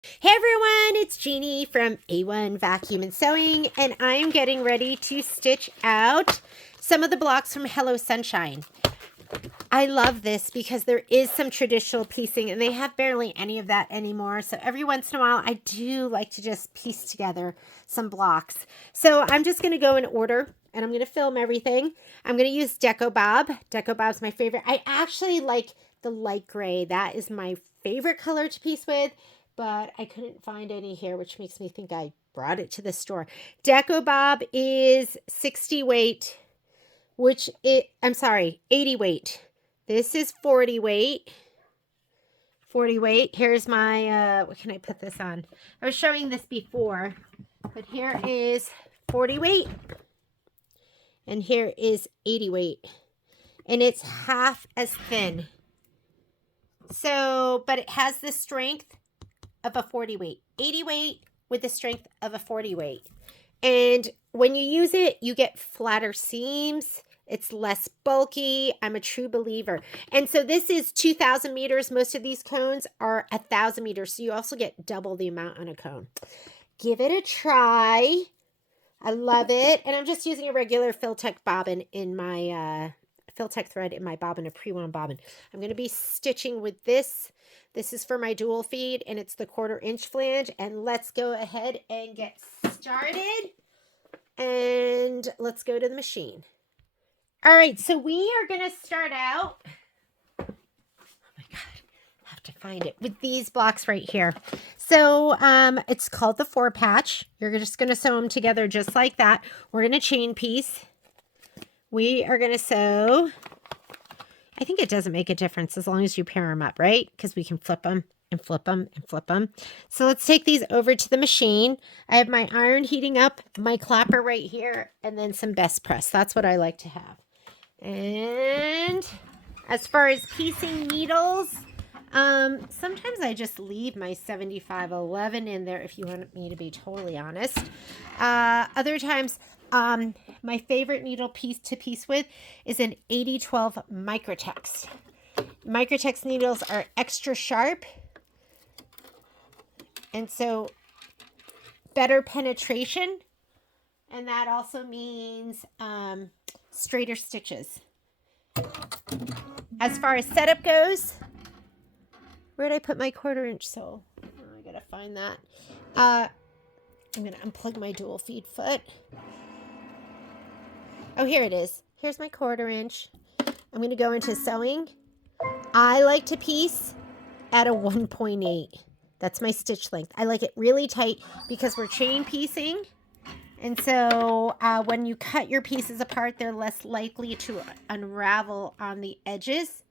Hey everyone, it's Jeannie from A1 Vacuum and Sewing, and I'm getting ready to stitch out some of the blocks from Hello Sunshine. I love this because there is some traditional piecing and they have barely any of that anymore. So every once in a while, I do like to just piece together some blocks. So I'm just going to go in order and I'm going to film everything. I'm going to use Deco Bob. Deco Bob's my favorite. I actually like the light gray. That is my favorite color to piece with, but I couldn't find any here, which makes me think I brought it to the store. Deco Bob is 60 weight, I'm sorry, 80 weight. This is 40 weight. 40 weight. Here's my, what can I put this on? I was showing this before, but here is 40 weight. And here is 80 weight. And it's half as thin. So, but it has the strength of a 40 weight. 80 weight with the strength of a 40 weight. And when you use it, you get flatter seams. It's less bulky. I'm a true believer. And so this is 2,000 meters. Most of these cones are 1,000 meters. So you also get double the amount on a cone. Give it a try. I love it. And I'm just using a regular Quilting bobbin in my Quilting thread in my bobbin, a pre-wound bobbin. I'm going to be stitching with this. This is for my dual feed and it's the 1/4 inch flange. And let's go ahead and get started. And let's go to the machine. All right, so we are going to start out, oh my God, I have to find it, with these blocks right here. So it's called the 4-patch. You're just going to sew them together just like that. We're going to chain piece. We are going to sew. I think it doesn't make a difference as long as you pair them up, right? Because we can flip them and flip them and flip them. So let's take these over to the machine. I have my iron heating up, my clapper right here, and then some best press. That's what I like to have. And as far as piecing needles, sometimes I just leave my 7511 in there if you want me to be totally honest. Other times, my favorite needle piece to piece with is an 8012 Microtex. Microtex needles are extra sharp, and so better penetration, and that also means straighter stitches. As far as setup goes, where did I put my 1/4 inch sole? Oh, I gotta find that. I'm gonna unplug my dual feed foot. Oh, here it is. Here's my 1/4 inch. I'm gonna go into sewing. I like to piece at a 1.8. That's my stitch length. I like it really tight because we're chain piecing. And so when you cut your pieces apart, they're less likely to unravel on the edges.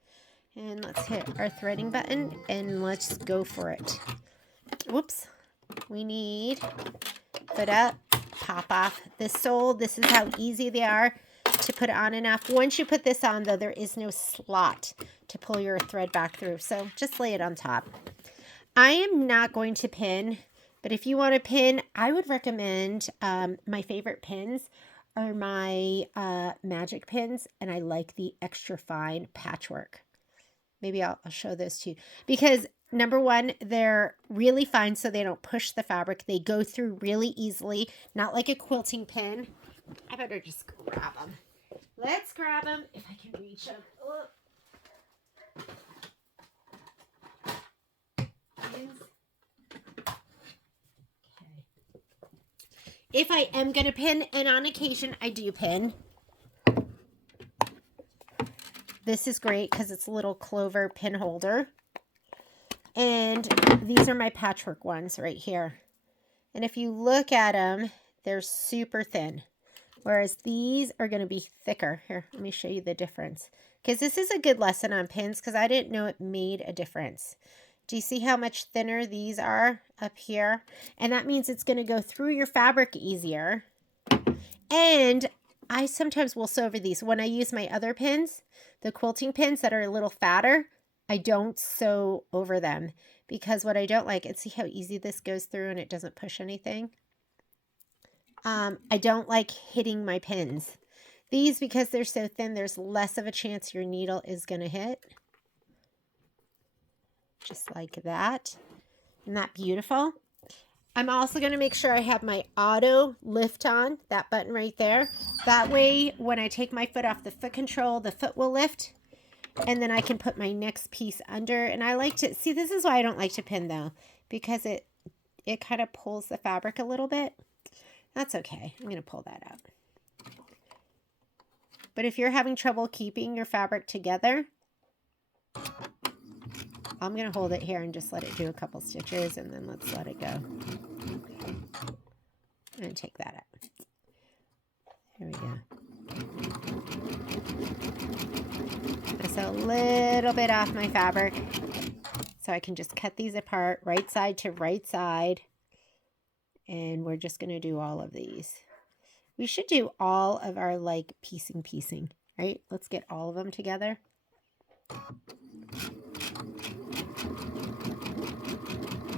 And let's hit our threading button and let's go for it. Whoops. We need foot up, pop off the sole. This is how easy they are to put on and off. Once you put this on, though, there is no slot to pull your thread back through. So just lay it on top. I am not going to pin. But if you want to pin, I would recommend my favorite pins are my magic pins. And I like the extra fine patchwork. Maybe I'll show those to you. Because number one, they're really fine so they don't push the fabric. They go through really easily. Not like a quilting pin. I better just grab them. Let's grab them if I can reach them. Oh. Pins. If I am going to pin, and on occasion I do pin. This is great because it's a little clover pin holder. And these are my patchwork ones right here. And if you look at them, they're super thin. Whereas these are going to be thicker. Here, let me show you the difference. Because this is a good lesson on pins because I didn't know it made a difference. Do you see how much thinner these are up here? And that means it's going to go through your fabric easier. And I sometimes will sew over these. When I use my other pins, the quilting pins that are a little fatter, I don't sew over them. Because what I don't like, and see how easy this goes through and it doesn't push anything? I don't like hitting my pins. These, because they're so thin, there's less of a chance your needle is going to hit. Just like that. Isn't that beautiful? I'm also going to make sure I have my auto lift on, that button right there. That way, when I take my foot off the foot control, the foot will lift. And then I can put my next piece under. And I like to, see, this is why I don't like to pin though, because it kind of pulls the fabric a little bit. That's okay. I'm going to pull that out. But if you're having trouble keeping your fabric together, I'm going to hold it here and just let it do a couple stitches, and then let's let it go. And take that out. There we go. That's a little bit off my fabric. So I can just cut these apart, right side to right side. And we're just going to do all of these. We should do all of our like piecing, right? Let's get all of them together.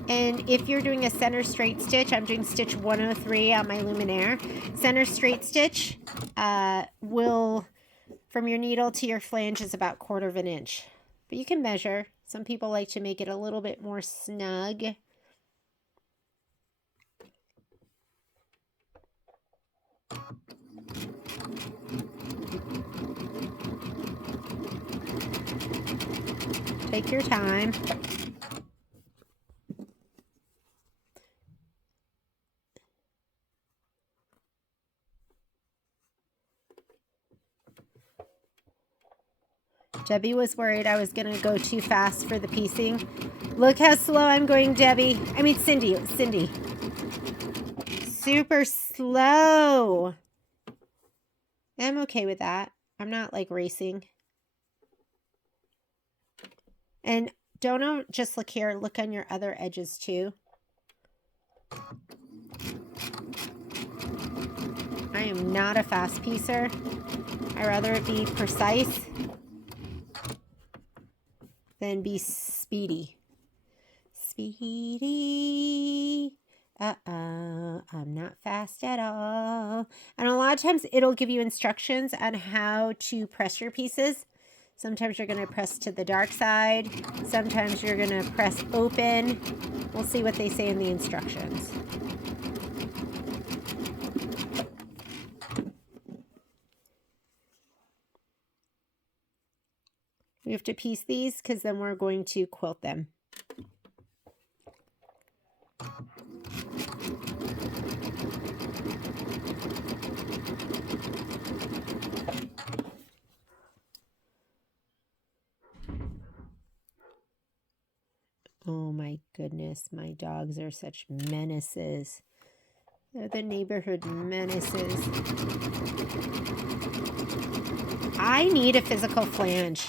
And if you're doing a center straight stitch, I'm doing stitch 103 on my luminaire. Center straight stitch will, from your needle to your flange, is about 1/4 of an inch. But you can measure. Some people like to make it a little bit more snug. Take your time. Debbie was worried I was going to go too fast for the piecing. Look how slow I'm going, Debbie. I mean, Cindy. Super slow. I'm okay with that. I'm not like racing. And don't just look here. Look on your other edges too. I am not a fast piecer. I'd rather it be precise than be speedy. Speedy. I'm not fast at all. And a lot of times it'll give you instructions on how to press your pieces. Sometimes you're going to press to the dark side. Sometimes you're going to press open. We'll see what they say in the instructions. We have to piece these because then we're going to quilt them. Oh my goodness, my dogs are such menaces. They're the neighborhood menaces. I need a physical flange.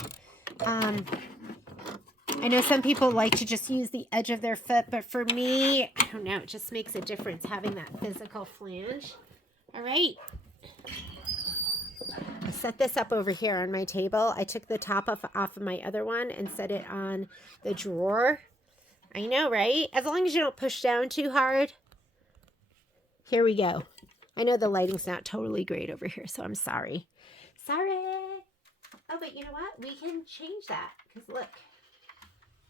I know some people like to just use the edge of their foot, but for me, I don't know, it just makes a difference having that physical flange. All right. I set this up over here on my table. I took the top off of my other one and set it on the drawer. I know, right? As long as you don't push down too hard. Here we go. I know the lighting's not totally great over here, so I'm sorry. Sorry. Oh, but you know what? We can change that. Because look,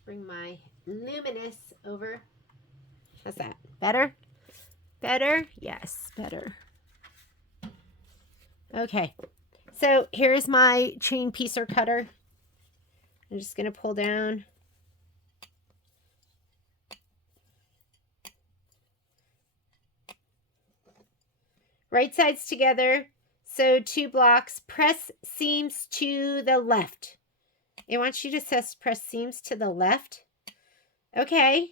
bring my luminous over. How's that? Better? Better? Yes, better. Okay. So here's my chain piecer cutter. I'm just going to pull down. Right sides together. So 2 blocks. Press seams to the left. It wants you to press seams to the left. Okay.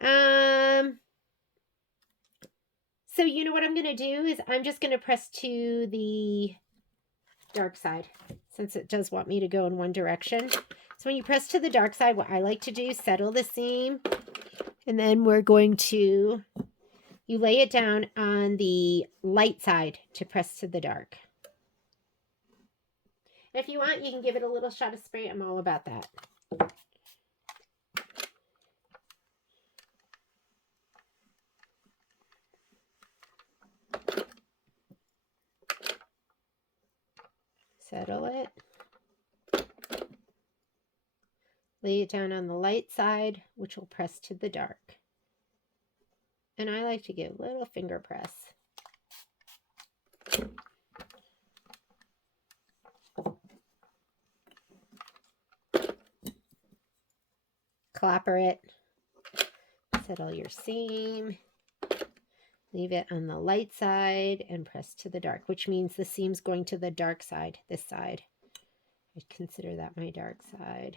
So you know what I'm going to do is I'm just going to press to the dark side since it does want me to go in one direction. So when you press to the dark side, what I like to do is settle the seam. And then we're going to, you lay it down on the light side to press to the dark. And if you want, you can give it a little shot of spray. I'm all about that. Settle it. Lay it down on the light side, which will press to the dark. And I like to give little finger press. Clapper it. Settle your seam. Leave it on the light side and press to the dark, which means the seam's going to the dark side, this side. I consider that my dark side.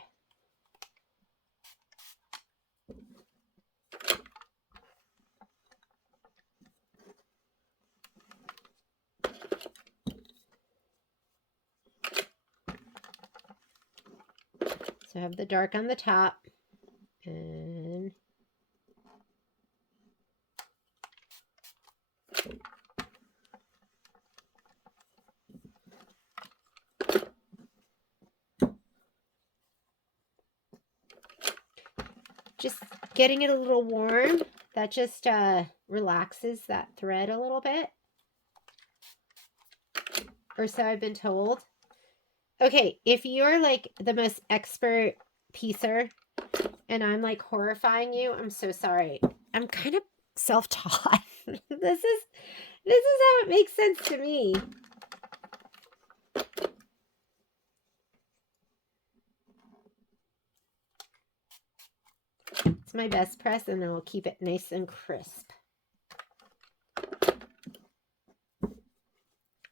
So I have the dark on the top and just getting it a little warm. That just relaxes that thread a little bit. Or so I've been told. Okay, if you're like the most expert piecer and I'm like horrifying you, I'm so sorry. I'm kind of self-taught. This is how it makes sense to me. It's my best press and I'll keep it nice and crisp.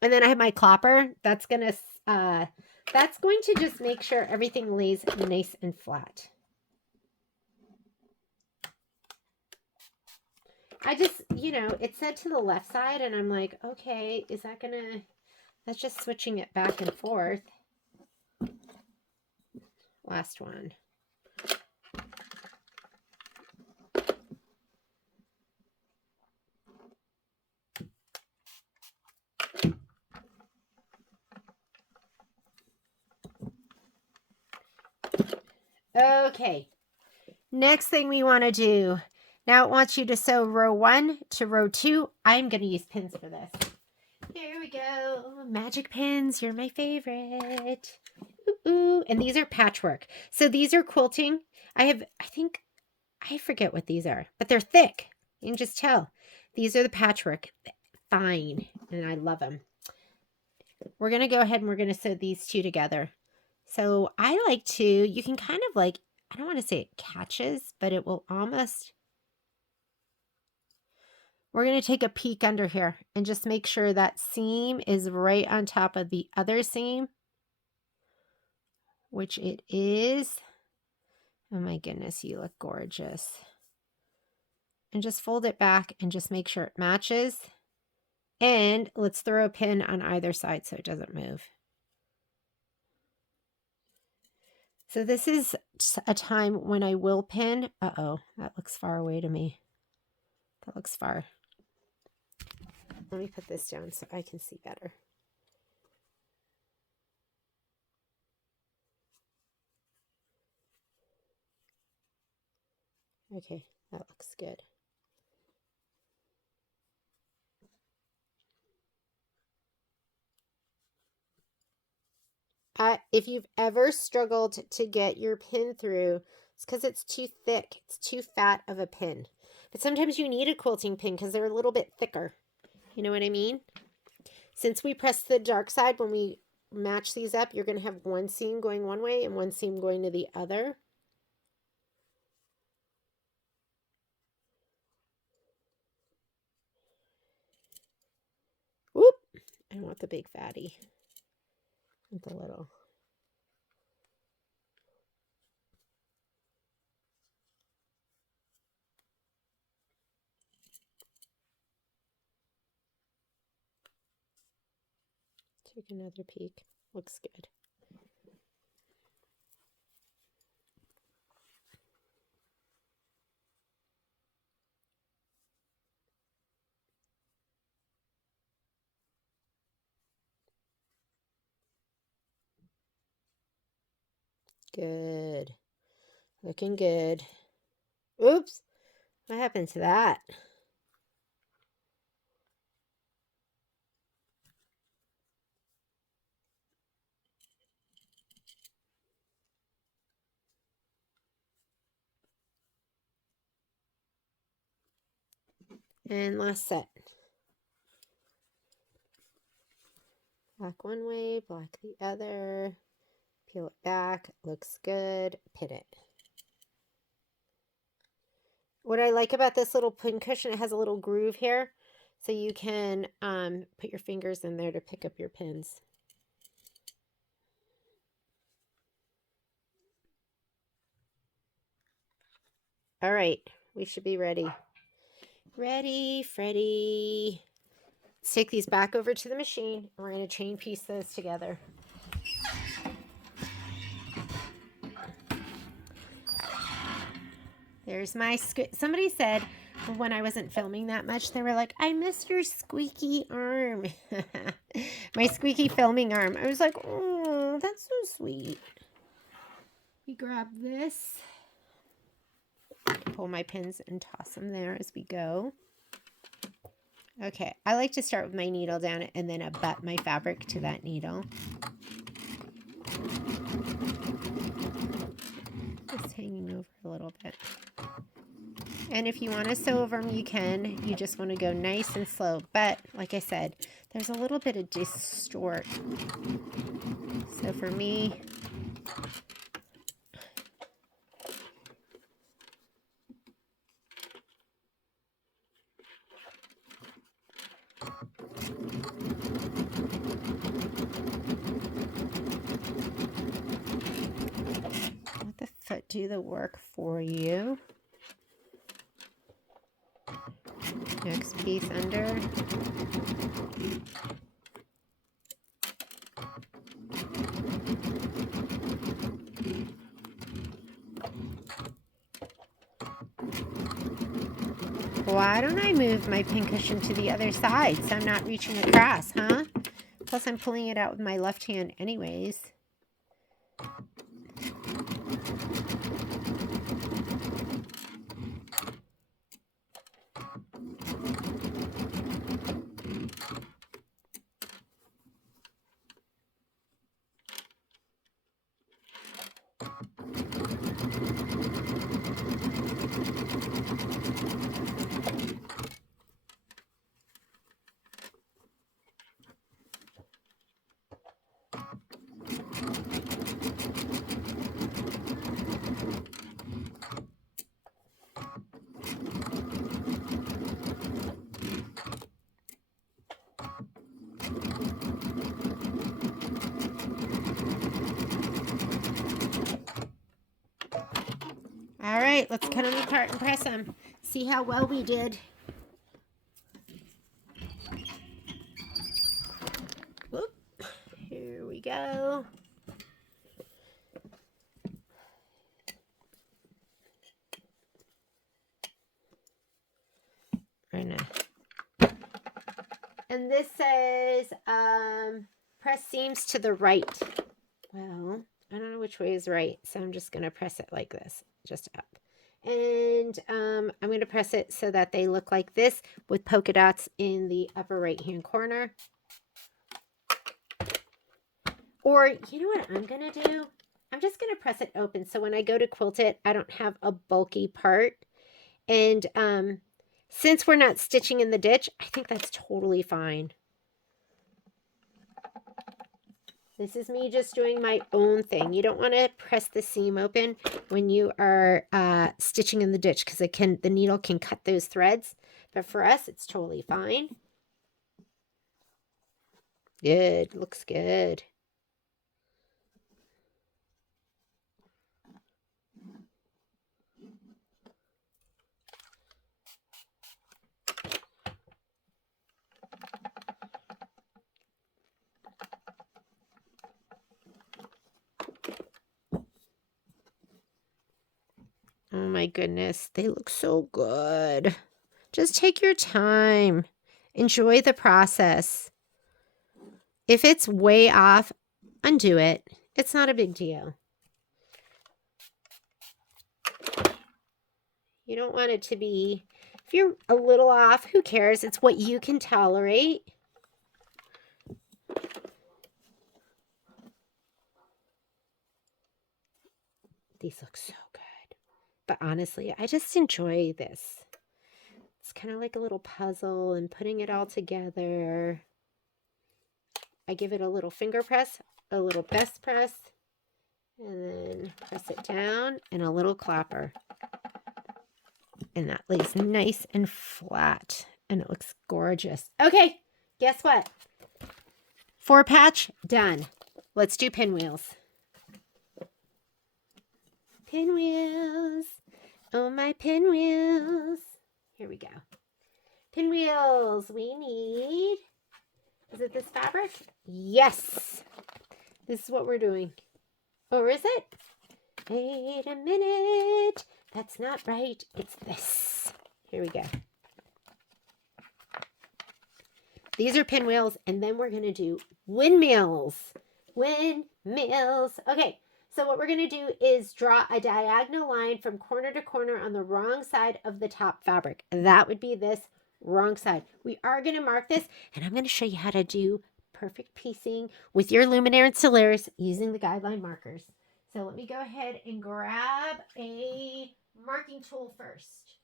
And then I have my clapper. That's going to just make sure everything lays nice and flat. I just, it said to the left side and I'm like, okay, is that that's just switching it back and forth. Last one. Okay. Next thing we want to do. Now it wants you to sew row 1 to row 2. I'm going to use pins for this. Here we go. Magic pins. You're my favorite. Ooh. And these are patchwork. So these are quilting. I forget what these are, but they're thick. You can just tell. These are the patchwork. Fine. And I love them. We're going to go ahead and we're going to sew these two together. So I like to, you can kind of like, I don't want to say it catches, but it will almost, we're going to take a peek under here and just make sure that seam is right on top of the other seam, which it is. Oh my goodness, you look gorgeous. And just fold it back and just make sure it matches. And let's throw a pin on either side so it doesn't move. So this is a time when I will pin. Uh-oh, that looks far away to me. That looks far. Let me put this down so I can see better. Okay, that looks good. If you've ever struggled to get your pin through, it's because it's too thick. It's too fat of a pin. But sometimes you need a quilting pin because they're a little bit thicker. You know what I mean? Since we press the dark side, when we match these up, you're going to have one seam going one way and one seam going to the other. Whoop! I want the big fatty. Not the little. Take another peek. Looks good. Good. Looking good. Oops. What happened to that? And last set. Black one way, black the other. Peel it back. Looks good. Pin it. What I like about this little pin cushion, it has a little groove here. So you can put your fingers in there to pick up your pins. All right, we should be ready. Ready, Freddie. Let's take these back over to the machine. We're going to chain piece those together. There's my somebody said when I wasn't filming that much, they were like, I missed your squeaky arm. My squeaky filming arm. I was like, oh, that's so sweet. We grab this. Pull my pins and toss them there as we go. Okay, I like to start with my needle down and then abut my fabric to that needle. Just hanging over a little bit. And if you want to sew over them, you can. You just want to go nice and slow. But like I said, there's a little bit of distort. So for me, let the foot do the work for you. Next piece under. Why don't I move my pin cushion to the other side so I'm not reaching across, huh? Plus I'm pulling it out with my left hand anyways. All right, let's cut them apart and press them. See how well we did. Whoop. Here we go. And this says press seams to the right. Well, I don't know which way is right, so I'm just going to press it like this, just up. And I'm going to press it so that they look like this with polka dots in the upper right-hand corner. Or, you know what I'm going to do? I'm just going to press it open so when I go to quilt it, I don't have a bulky part. And since we're not stitching in the ditch, I think that's totally fine. This is me just doing my own thing. You don't want to press the seam open when you are stitching in the ditch because the needle can cut those threads. But for us, it's totally fine. Good. Looks good. Oh my goodness, they look so good. Just take your time. Enjoy the process. If it's way off, undo it. It's not a big deal. You don't want it to be, if you're a little off, who cares? It's what you can tolerate. These look so good. But honestly, I just enjoy this. It's kind of like a little puzzle and putting it all together. I give it a little finger press, a little best press, and then press it down and a little clapper. And that lays nice and flat and it looks gorgeous. Okay, guess what? 4-patch, done. Let's do pinwheels. Pinwheels. Oh, my pinwheels. Here we go. Pinwheels, we need, is it this fabric? Yes. This is what we're doing. Or is it? Wait a minute. That's not right. It's this. Here we go. These are pinwheels, and then we're going to do windmills. Windmills. Okay, so what we're going to do is draw a diagonal line from corner to corner on the wrong side of the top fabric. That would be this wrong side. We are going to mark this, and I'm going to show you how to do perfect piecing with your Luminaire and Solaris using the guideline markers. So let me go ahead and grab a marking tool first.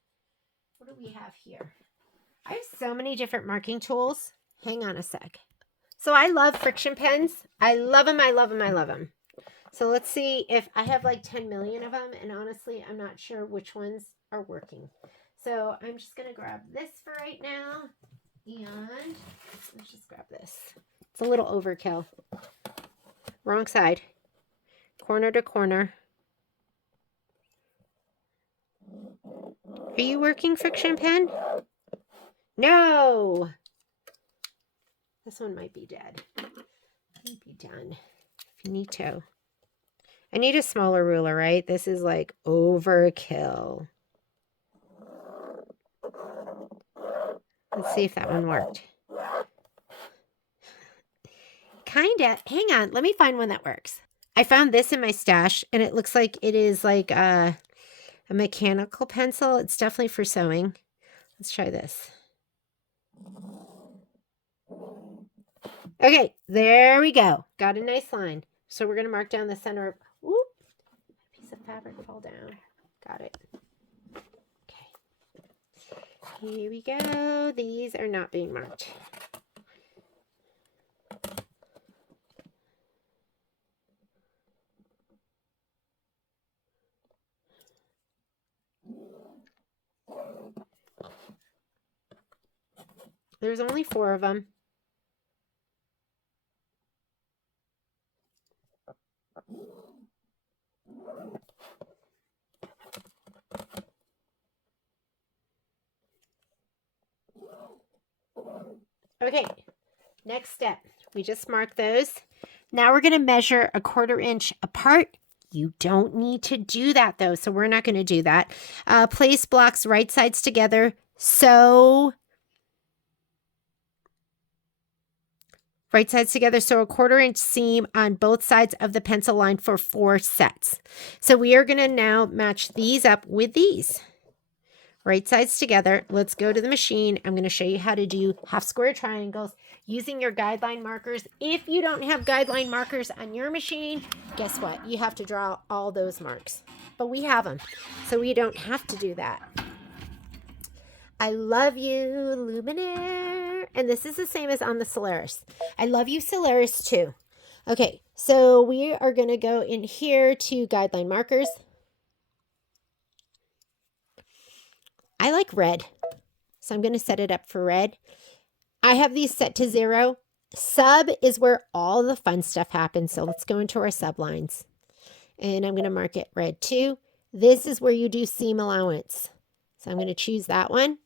What do we have here? I have so many different marking tools. Hang on a sec. So I love friction pens. I love them. I love them. I love them. So let's see if I have like 10 million of them. And honestly, I'm not sure which ones are working. So I'm just going to grab this for right now. And let's just grab this. It's a little overkill. Wrong side. Corner to corner. Are you working, friction pen? No. This one might be dead. Might be done. Finito. I need a smaller ruler, right? This is like overkill. Let's see if that one worked. Kinda. Hang on. Let me find one that works. I found this in my stash, and it looks like it is like a mechanical pencil. It's definitely for sewing. Let's try this. Okay, there we go. Got a nice line. So we're going to mark down the center of, whoop, a piece of fabric fall down. Got it. Okay. Here we go. These are not being marked. There's only 4 of them. Okay, next step. We just marked those. Now we're going to measure a 1/4 inch apart. You don't need to do that though, so we're not going to do that. Place blocks right sides together. Sew right sides together. So a 1/4 inch seam on both sides of the pencil line for 4 sets. So we are going to now match these up with these. Right sides together. Let's go to the machine. I'm going to show you how to do half square triangles using your guideline markers. If you don't have guideline markers on your machine, guess what? You have to draw all those marks. But we have them, so we don't have to do that. I love you, Luminaire. And this is the same as on the Solaris. I love you, Solaris, too. Okay, so we are going to go in here to guideline markers. I like red, so I'm going to set it up for red. I have these set to 0. Sub is where all the fun stuff happens, so let's go into our sub lines. And I'm going to mark it red too. This is where you do seam allowance. So I'm going to choose that one.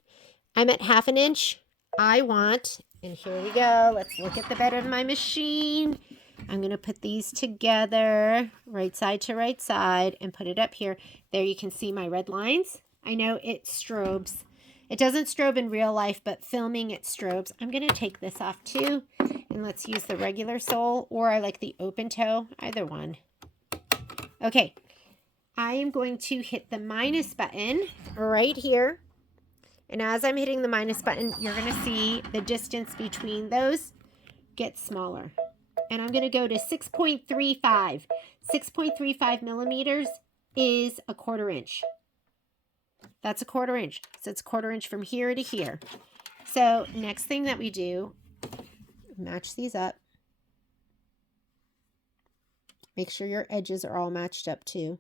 I'm at 1/2 inch. I want, and here we go. Let's look at the bed of my machine. I'm going to put these together, right side to right side, and put it up here. There you can see my red lines. I know it strobes. It doesn't strobe in real life, but filming it strobes. I'm going to take this off too. And let's use the regular sole, or I like the open toe, either one. Okay, I am going to hit the minus button right here. And as I'm hitting the minus button, you're going to see the distance between those get smaller. And I'm going to go to 6.35. 6.35 millimeters is a 1/4 inch. That's a 1/4 inch. So it's 1/4 inch from here to here. So next thing that we do, match these up. Make sure your edges are all matched up too.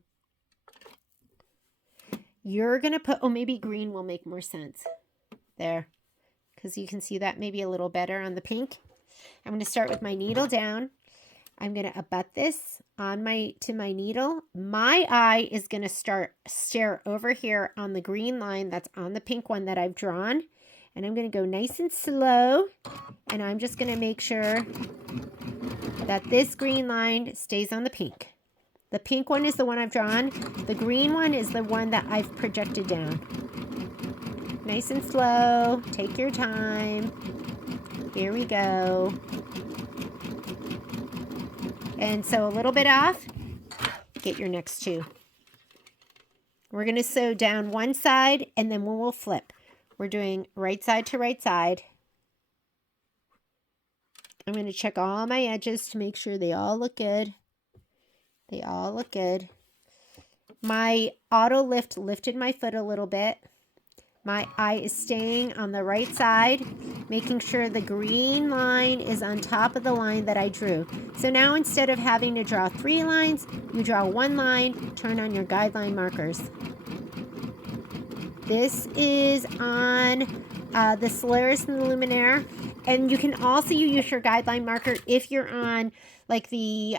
You're going to put, oh, maybe green will make more sense. There. Because you can see that maybe a little better on the pink. I'm going to start with my needle down. I'm going to abut this on to my needle. My eye is going to stare over here on the green line that's on the pink one that I've drawn. And I'm going to go nice and slow. And I'm just going to make sure that this green line stays on the pink. The pink one is the one I've drawn. The green one is the one that I've projected down. Nice and slow. Take your time. Here we go. And sew a little bit off. Get your next 2. We're going to sew down one side and then we'll flip. We're doing right side to right side. I'm going to check all my edges to make sure they all look good. They all look good. My auto lift lifted my foot a little bit. My eye is staying on the right side, making sure the green line is on top of the line that I drew. So now instead of having to draw 3 lines, you draw 1 line, turn on your guideline markers. This is on the Solaris and the Luminaire. And you can also use your guideline marker if you're on like the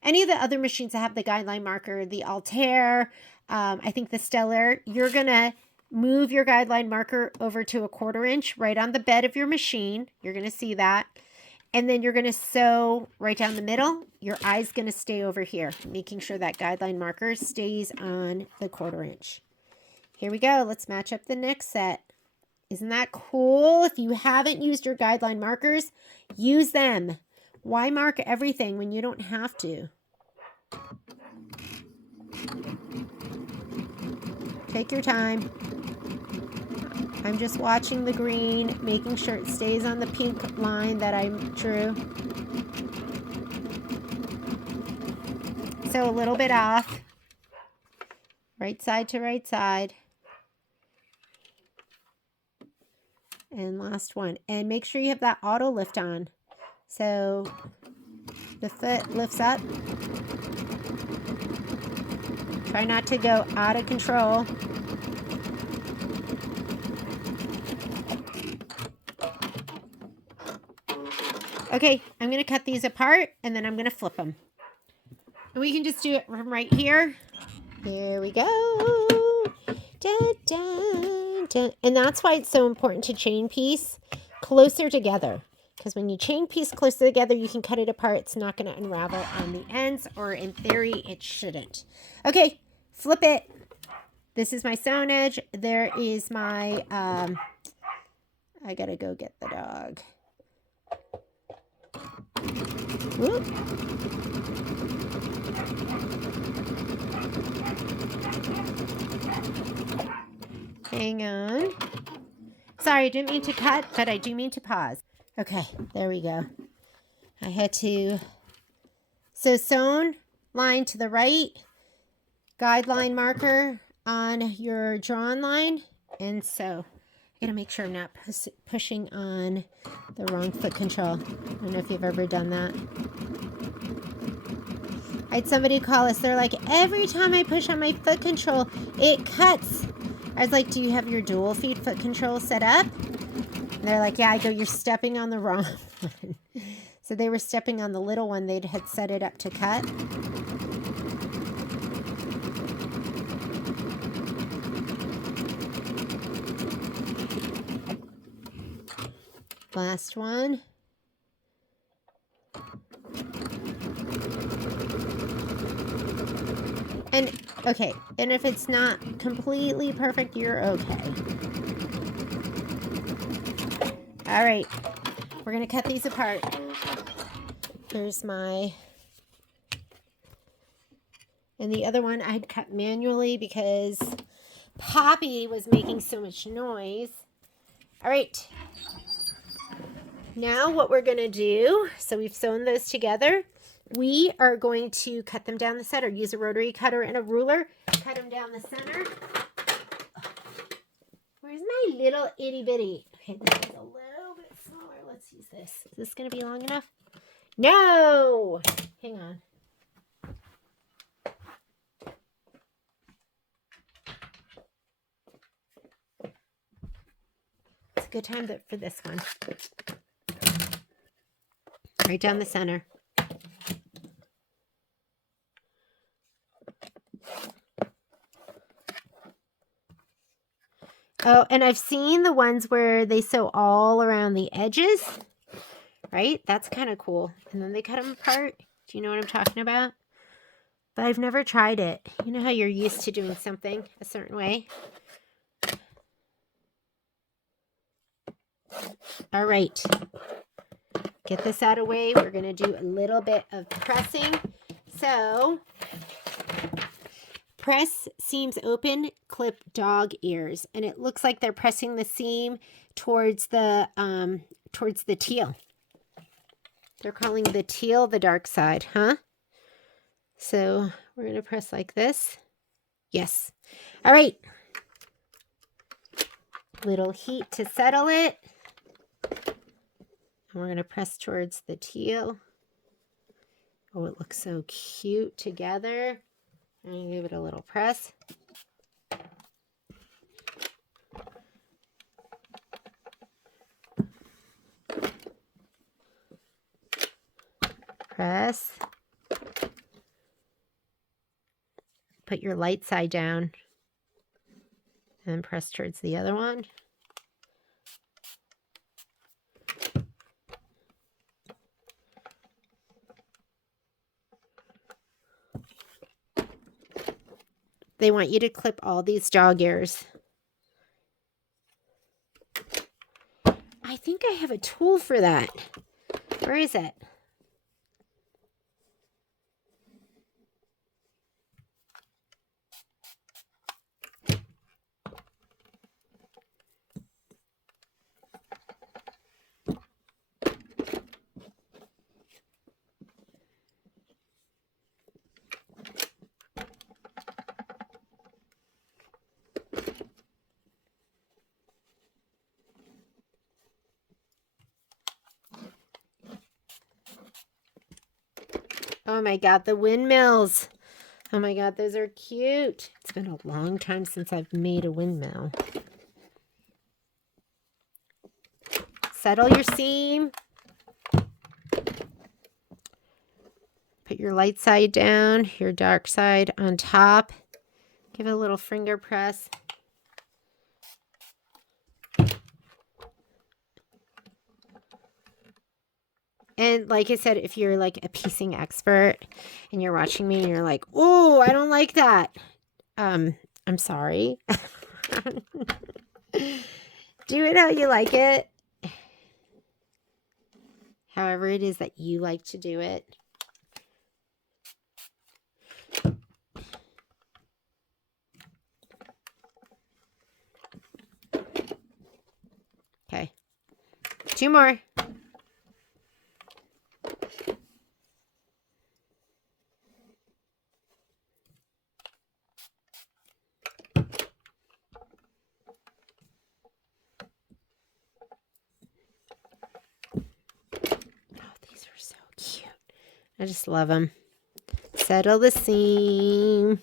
any of the other machines that have the guideline marker, the Altair, I think the Stellar. You're going to move your guideline marker over to a 1/4 inch right on the bed of your machine. You're going to see that. And then you're going to sew right down the middle. Your eye's going to stay over here, making sure that guideline marker stays on the 1/4 inch. Here we go. Let's match up the next set. Isn't that cool? If you haven't used your guideline markers, use them. Why mark everything when you don't have to? Take your time. I'm just watching the green, making sure it stays on the pink line that I drew. So a little bit off. Right side to right side. And last one. And make sure you have that auto lift on. So the foot lifts up. Try not to go out of control. Okay, I'm going to cut these apart and then I'm going to flip them. And we can just do it from right here. Here we go. Da, da, da. And that's why it's so important to chain piece closer together. Because when you chain piece closer together, you can cut it apart. It's not going to unravel on the ends, or in theory, it shouldn't. Okay, flip it. This is my sewn edge. There is my, I got to go get the dog. Whoop. Hang on. Sorry, I didn't mean to cut, but I do mean to pause. Okay, there we go. I had to, so sewn line to the right, guideline marker on your drawn line, and so I gotta make sure I'm not pushing on the wrong foot control. I don't know if you've ever done that. I had somebody call us, they're like, every time I push on my foot control, it cuts. I was like, do you have your dual feed foot control set up? And they're like, yeah. I go, you're stepping on the wrong one. So they were stepping on the little one. They had set it up to cut. Last one. And okay, and if it's not completely perfect, you're okay. All right, we're gonna cut these apart. Here's my, and the other one I'd cut manually because Poppy was making so much noise. All right, now what we're gonna do, so we've sewn those together. We are going to cut them down the center. Use a rotary cutter and a ruler. Cut them down the center. Where's my little itty bitty? Okay, this is a little bit smaller. Let's use this. Is this going to be long enough? No! Hang on. It's a good time for this one. Right down the center. Oh, and I've seen the ones where they sew all around the edges, right? That's kind of cool. And then they cut them apart. Do you know what I'm talking about? But I've never tried it. You know how you're used to doing something a certain way? All right. Get this out of the way. We're going to do a little bit of pressing. So, press seams open, clip dog ears. And it looks like they're pressing the seam towards the teal. They're calling the teal the dark side, huh? So we're going to press like this. Yes. All right. Little heat to settle it. And we're going to press towards the teal. Oh, it looks so cute together. I'm going to give it a little press. Press. Put your light side down. And then press towards the other one. They want you to clip all these dog ears. I think I have a tool for that. Where is it? Oh my God, the windmills. Oh my God, those are cute. It's been a long time since I've made a windmill. Settle your seam. Put your light side down, your dark side on top. Give it a little finger press. And like I said, if you're like a piecing expert and you're watching me and you're like, oh, I don't like that. I'm sorry. Do it how you like it. However it is that you like to do it. Okay. 2 more. I just love them. Settle the seam.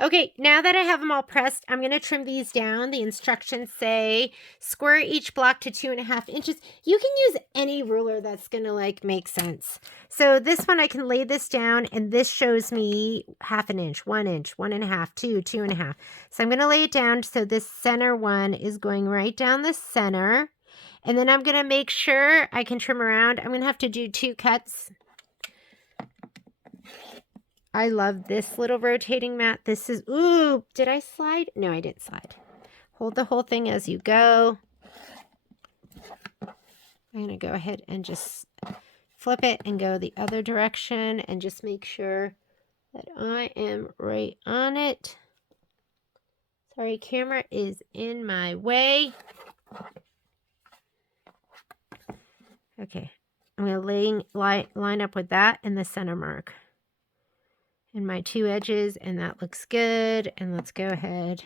Okay, now that I have them all pressed, I'm going to trim these down. The instructions say square each block to 2.5 inches. You can use any ruler that's going to like make sense. So this one, I can lay this down and this shows me 1/2 inch, 1 inch, 1.5, 2, 2.5. So I'm going to lay it down. So this center one is going right down the center. And then I'm going to make sure I can trim around. I'm going to have to do 2 cuts. I love this little rotating mat. This is, ooh, did I slide? No, I didn't slide. Hold the whole thing as you go. I'm going to go ahead and just flip it and go the other direction and just make sure that I am right on it. Sorry, camera is in my way. Okay, I'm going to line up with that and the center mark and my 2 edges, and that looks good. And let's go ahead.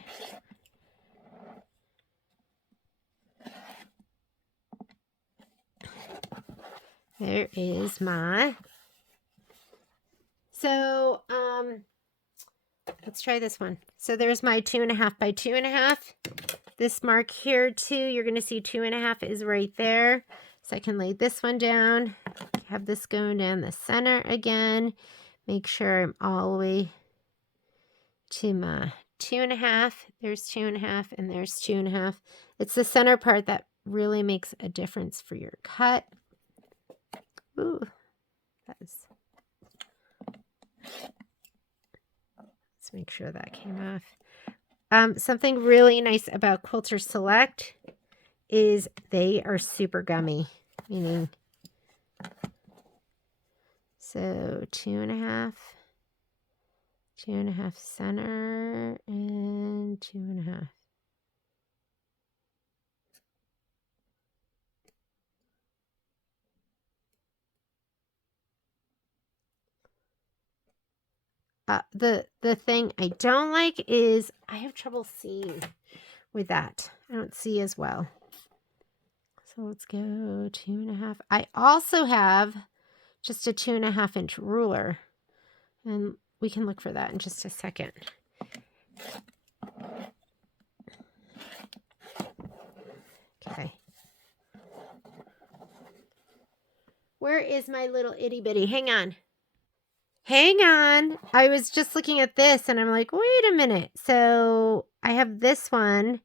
There is my, so let's try this one. So there's my 2.5 by 2.5. This mark here too, you're going to see 2.5 is right there. So I can lay this one down, have this going down the center again. Make sure I'm all the way to my 2.5. There's 2.5 and there's 2.5. It's the center part that really makes a difference for your cut. Ooh, let's make sure that came off. Something really nice about Quilter Select is they are super gummy, meaning so 2.5, 2.5 center, and 2.5. The thing I don't like is I have trouble seeing with that. I don't see as well. So let's go 2.5. I also have just a 2.5 inch ruler, and we can look for that in just a second. Okay. Where is my little itty bitty? Hang on. Hang on. I was just looking at this and I'm like, wait a minute. So I have this one.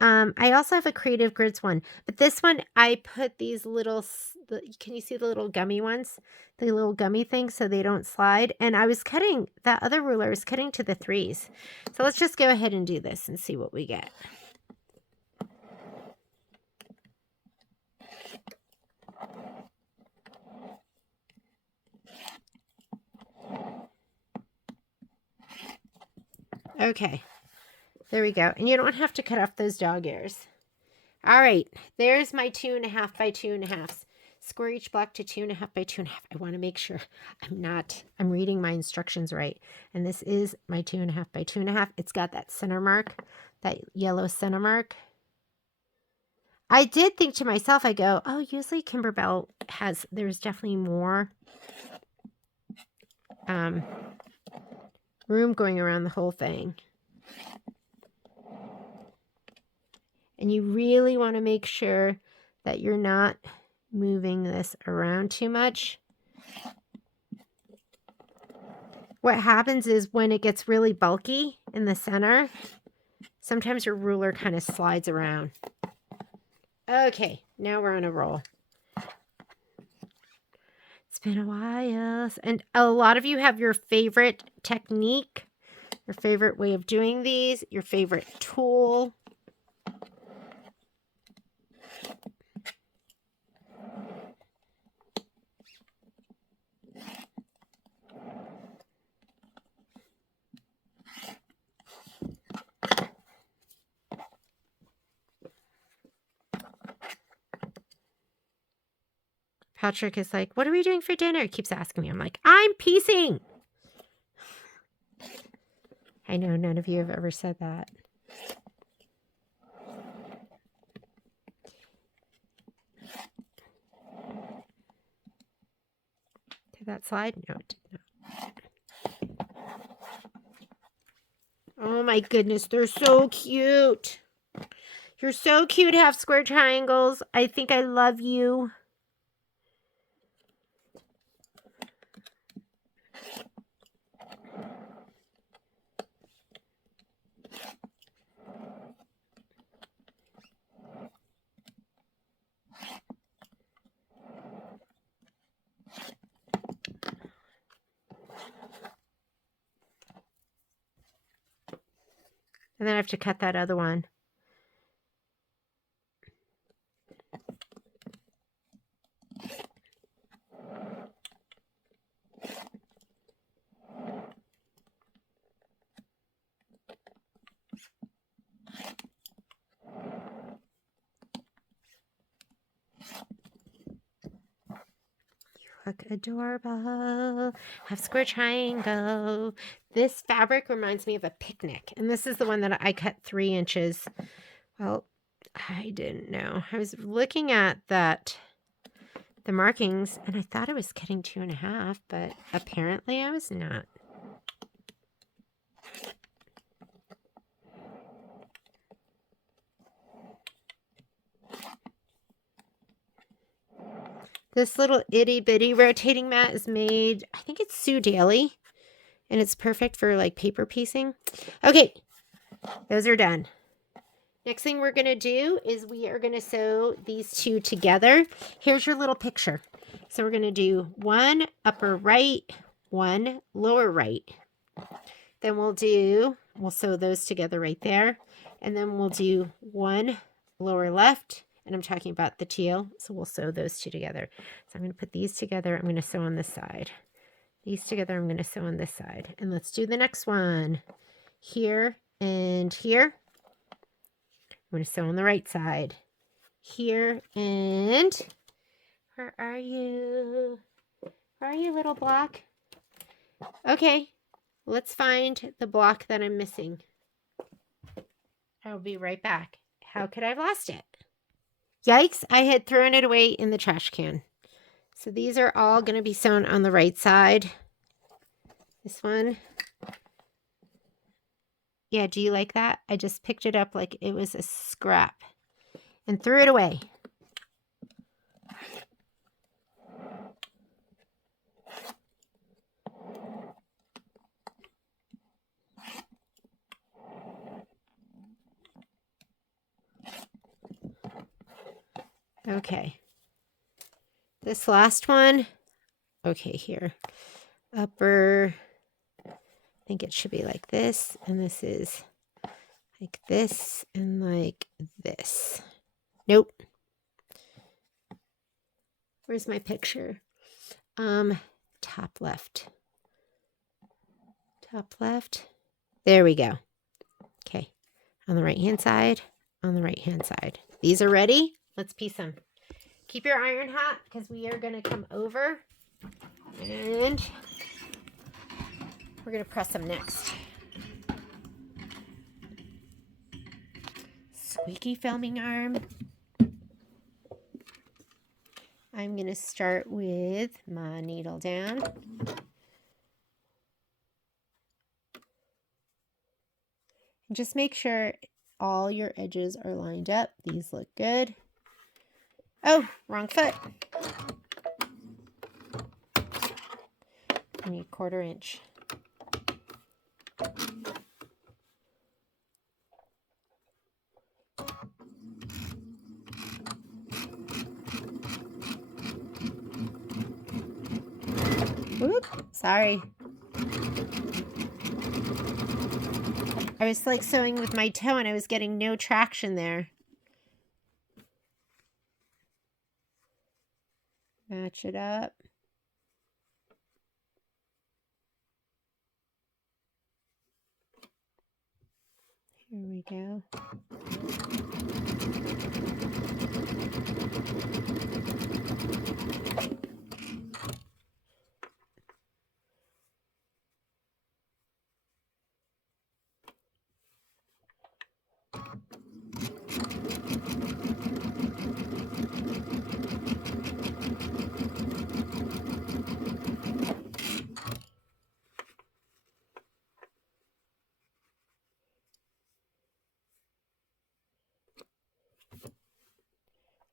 I also have a Creative Grids one, but this one I put these little, can you see the little gummy ones? The little gummy things so they don't slide. And I was cutting, that other ruler is cutting to the 3s. So let's just go ahead and do this and see what we get. Okay, there we go. And you don't have to cut off those dog ears. All right, there's my 2.5 by 2.5. Square each block to 2.5 by 2.5. I want to make sure I'm reading my instructions right. And this is my 2.5 by 2.5. It's got that center mark, that yellow center mark. I did think to myself, I go, oh, usually Kimberbell there's definitely more room going around the whole thing. And you really want to make sure that you're not moving this around too much. What happens is when it gets really bulky in the center, sometimes your ruler kind of slides around. Okay, now we're on a roll. It's been a while. And a lot of you have your favorite technique, your favorite way of doing these, your favorite tool. Patrick is like, what are we doing for dinner? He keeps asking me. I'm like, I'm piecing. I know none of you have ever said that. Did that slide? No, it did not. Oh my goodness, they're so cute. You're so cute, half square triangles. I think I love you. And then I have to cut that other one. Look adorable. Half square triangle. This fabric reminds me of a picnic. And this is the one that I cut 3 inches. Well, I didn't know. I was looking at that, the markings, and I thought I was cutting 2.5, but apparently I was not. This little itty bitty rotating mat is made, I think it's Sue Daly, and it's perfect for like paper piecing. Okay, those are done. Next thing we're going to do is we are going to sew these 2 together. Here's your little picture. So we're going to do 1 upper right, 1 lower right. Then we'll sew those together right there. And then we'll do 1 lower left. And I'm talking about the teal. So we'll sew those 2 together. So I'm going to put these together. I'm going to sew on this side. These together, I'm going to sew on this side. And let's do the next one. Here and here. I'm going to sew on the right side. Here and... Where are you? Where are you, little block? Okay, let's find the block that I'm missing. I'll be right back. How could I have lost it? Yikes, I had thrown it away in the trash can. So these are all going to be sewn on the right side. This one. Yeah, do you like that? I just picked it up like it was a scrap and threw it away. Okay. This last one. Okay, here. Upper... I think it should be like this, and this is like this, and like this. Nope. Where's my picture? Top left. Top left. There we go. Okay. On the right-hand side, on the right-hand side. These are ready. Let's piece them. Keep your iron hot because we are going to come over and we're going to press them next. Squeaky filming arm. I'm going to start with my needle down. And just make sure all your edges are lined up. These look good. Oh, wrong foot. I need 1/4 inch. Whoop, sorry. I was like sewing with my toe and I was getting no traction there. Match it up. Here we go.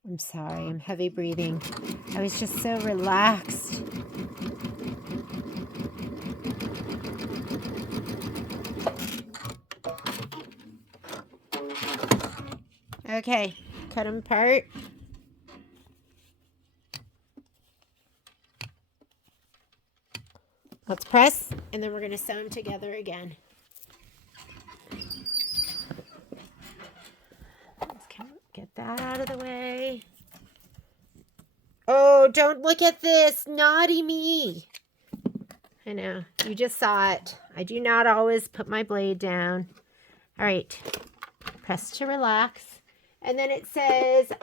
I'm sorry, I'm heavy breathing. I was just so relaxed. Okay, cut them apart. Let's press, and then we're going to sew them together again. Get that out of the way. Oh, don't look at this. Naughty me. I know. You just saw it. I do not always put my blade down. All right. Press to relax. And then it says,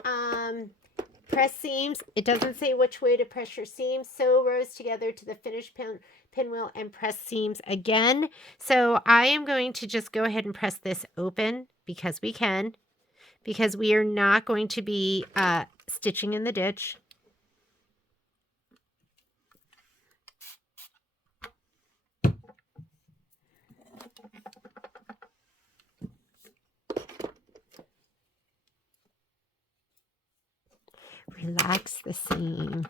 Press seams. It doesn't say which way to press your seams. Sew rows together to the finished pinwheel and press seams again. So I am going to just go ahead and press this open because we can. Because we are not going to be stitching in the ditch. Relax the seam.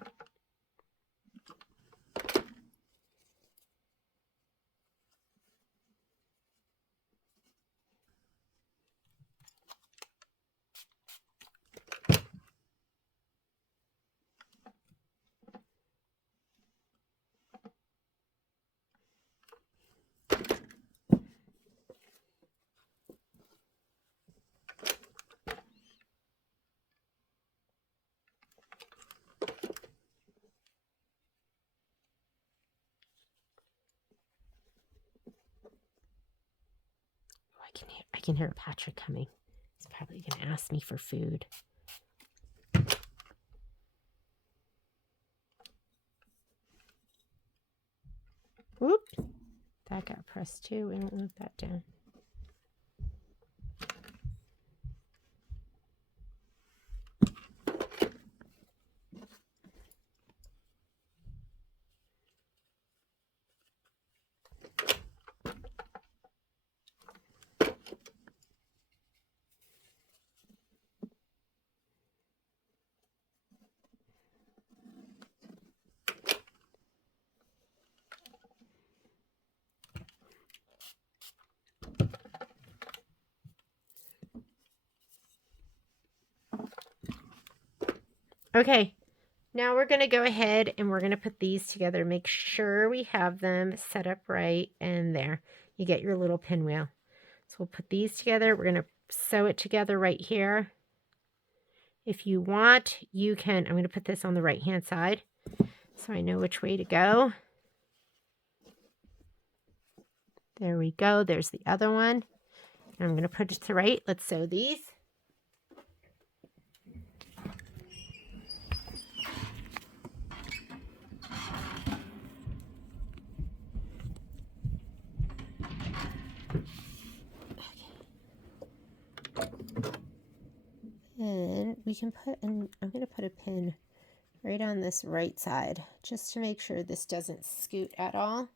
I can hear Patrick coming. He's probably going to ask me for food. Whoop. That got pressed too. We don't want that down. Okay, now we're going to go ahead and we're going to put these together. Make sure we have them set up right, and there. You get your little pinwheel. So we'll put these together. We're going to sew it together right here. If you want, you can. I'm going to put this on the right-hand side so I know which way to go. There we go. There's the other one. And I'm going to put it to the right. Let's sew these. And we can put, and I'm going to put a pin right on this right side just to make sure this doesn't scoot at all.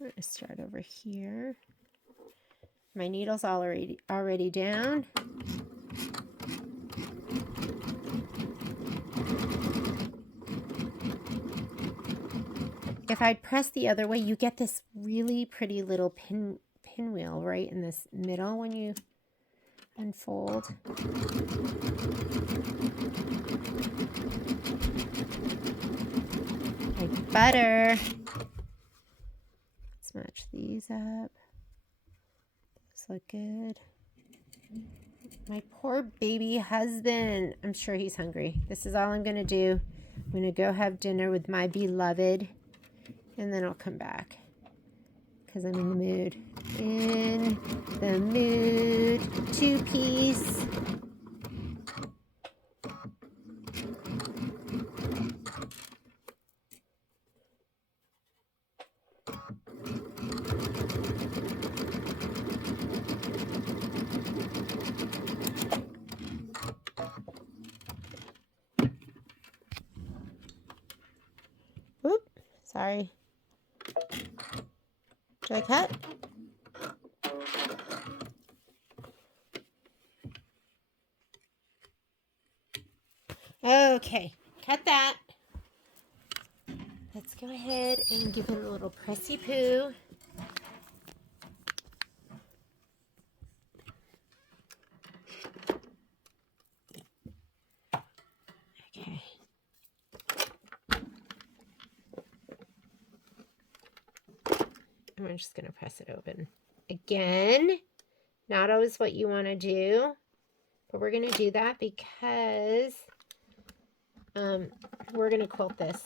I'm going to start over here. My needle's already down. If I press the other way, you get this really pretty little pinwheel right in this middle when you unfold. Like butter. Let's match these up. Those look good. My poor baby husband. I'm sure he's hungry. This is all I'm going to do. I'm going to go have dinner with my beloved, and then I'll come back because I'm in the mood. In the mood to peace. Oop, sorry. Should I cut? Okay, cut that. Let's go ahead and give it a little pressy poo. Okay. I'm just going to press it open. Again, not always what you want to do, but we're going to do that because we're going to quilt this.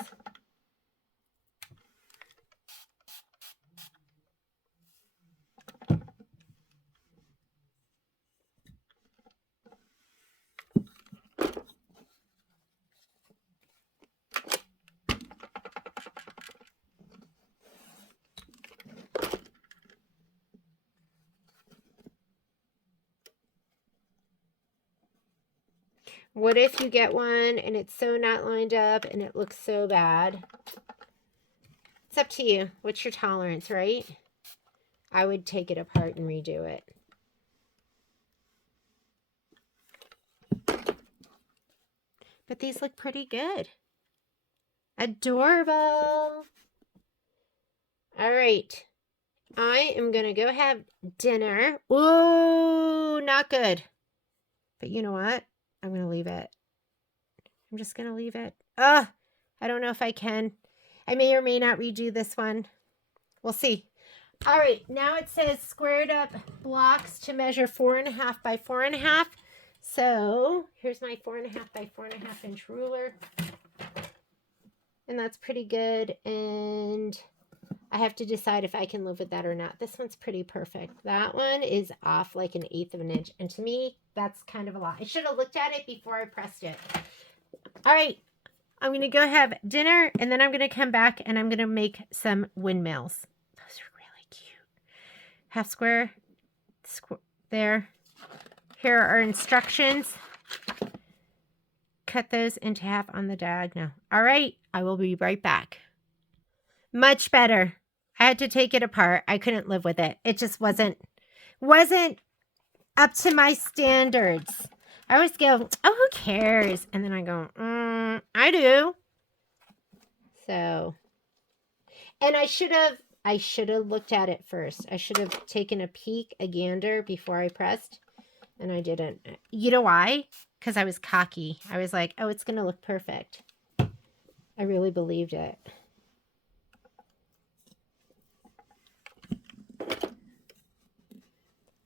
What if you get one and it's so not lined up and it looks so bad? It's up to you. What's your tolerance, right? I would take it apart and redo it. But these look pretty good. Adorable. All right. I am going to go have dinner. Ooh, not good. But you know what? I'm going to leave it. I'm just going to leave it. I don't know if I can. I may or may not redo this one. We'll see. All right. Now it says squared up blocks to measure 4.5 by 4.5. So here's my 4.5 by 4.5 inch ruler. And that's pretty good. And I have to decide if I can live with that or not. This one's pretty perfect. That one is off like 1/8 of an inch. And to me, that's kind of a lot. I should have looked at it before I pressed it. All right. I'm going to go have dinner. And then I'm going to come back and I'm going to make some windmills. Those are really cute. Half square. There. Here are our instructions. Cut those into half on the diagonal. All right. I will be right back. Much better. I had to take it apart. I couldn't live with it. It just wasn't up to my standards. I always go, oh, who cares? And then I go, I do. So, and I should have looked at it first. I should have taken a gander before I pressed, and I didn't. You know why? Because I was cocky. I was like, oh, it's going to look perfect. I really believed it.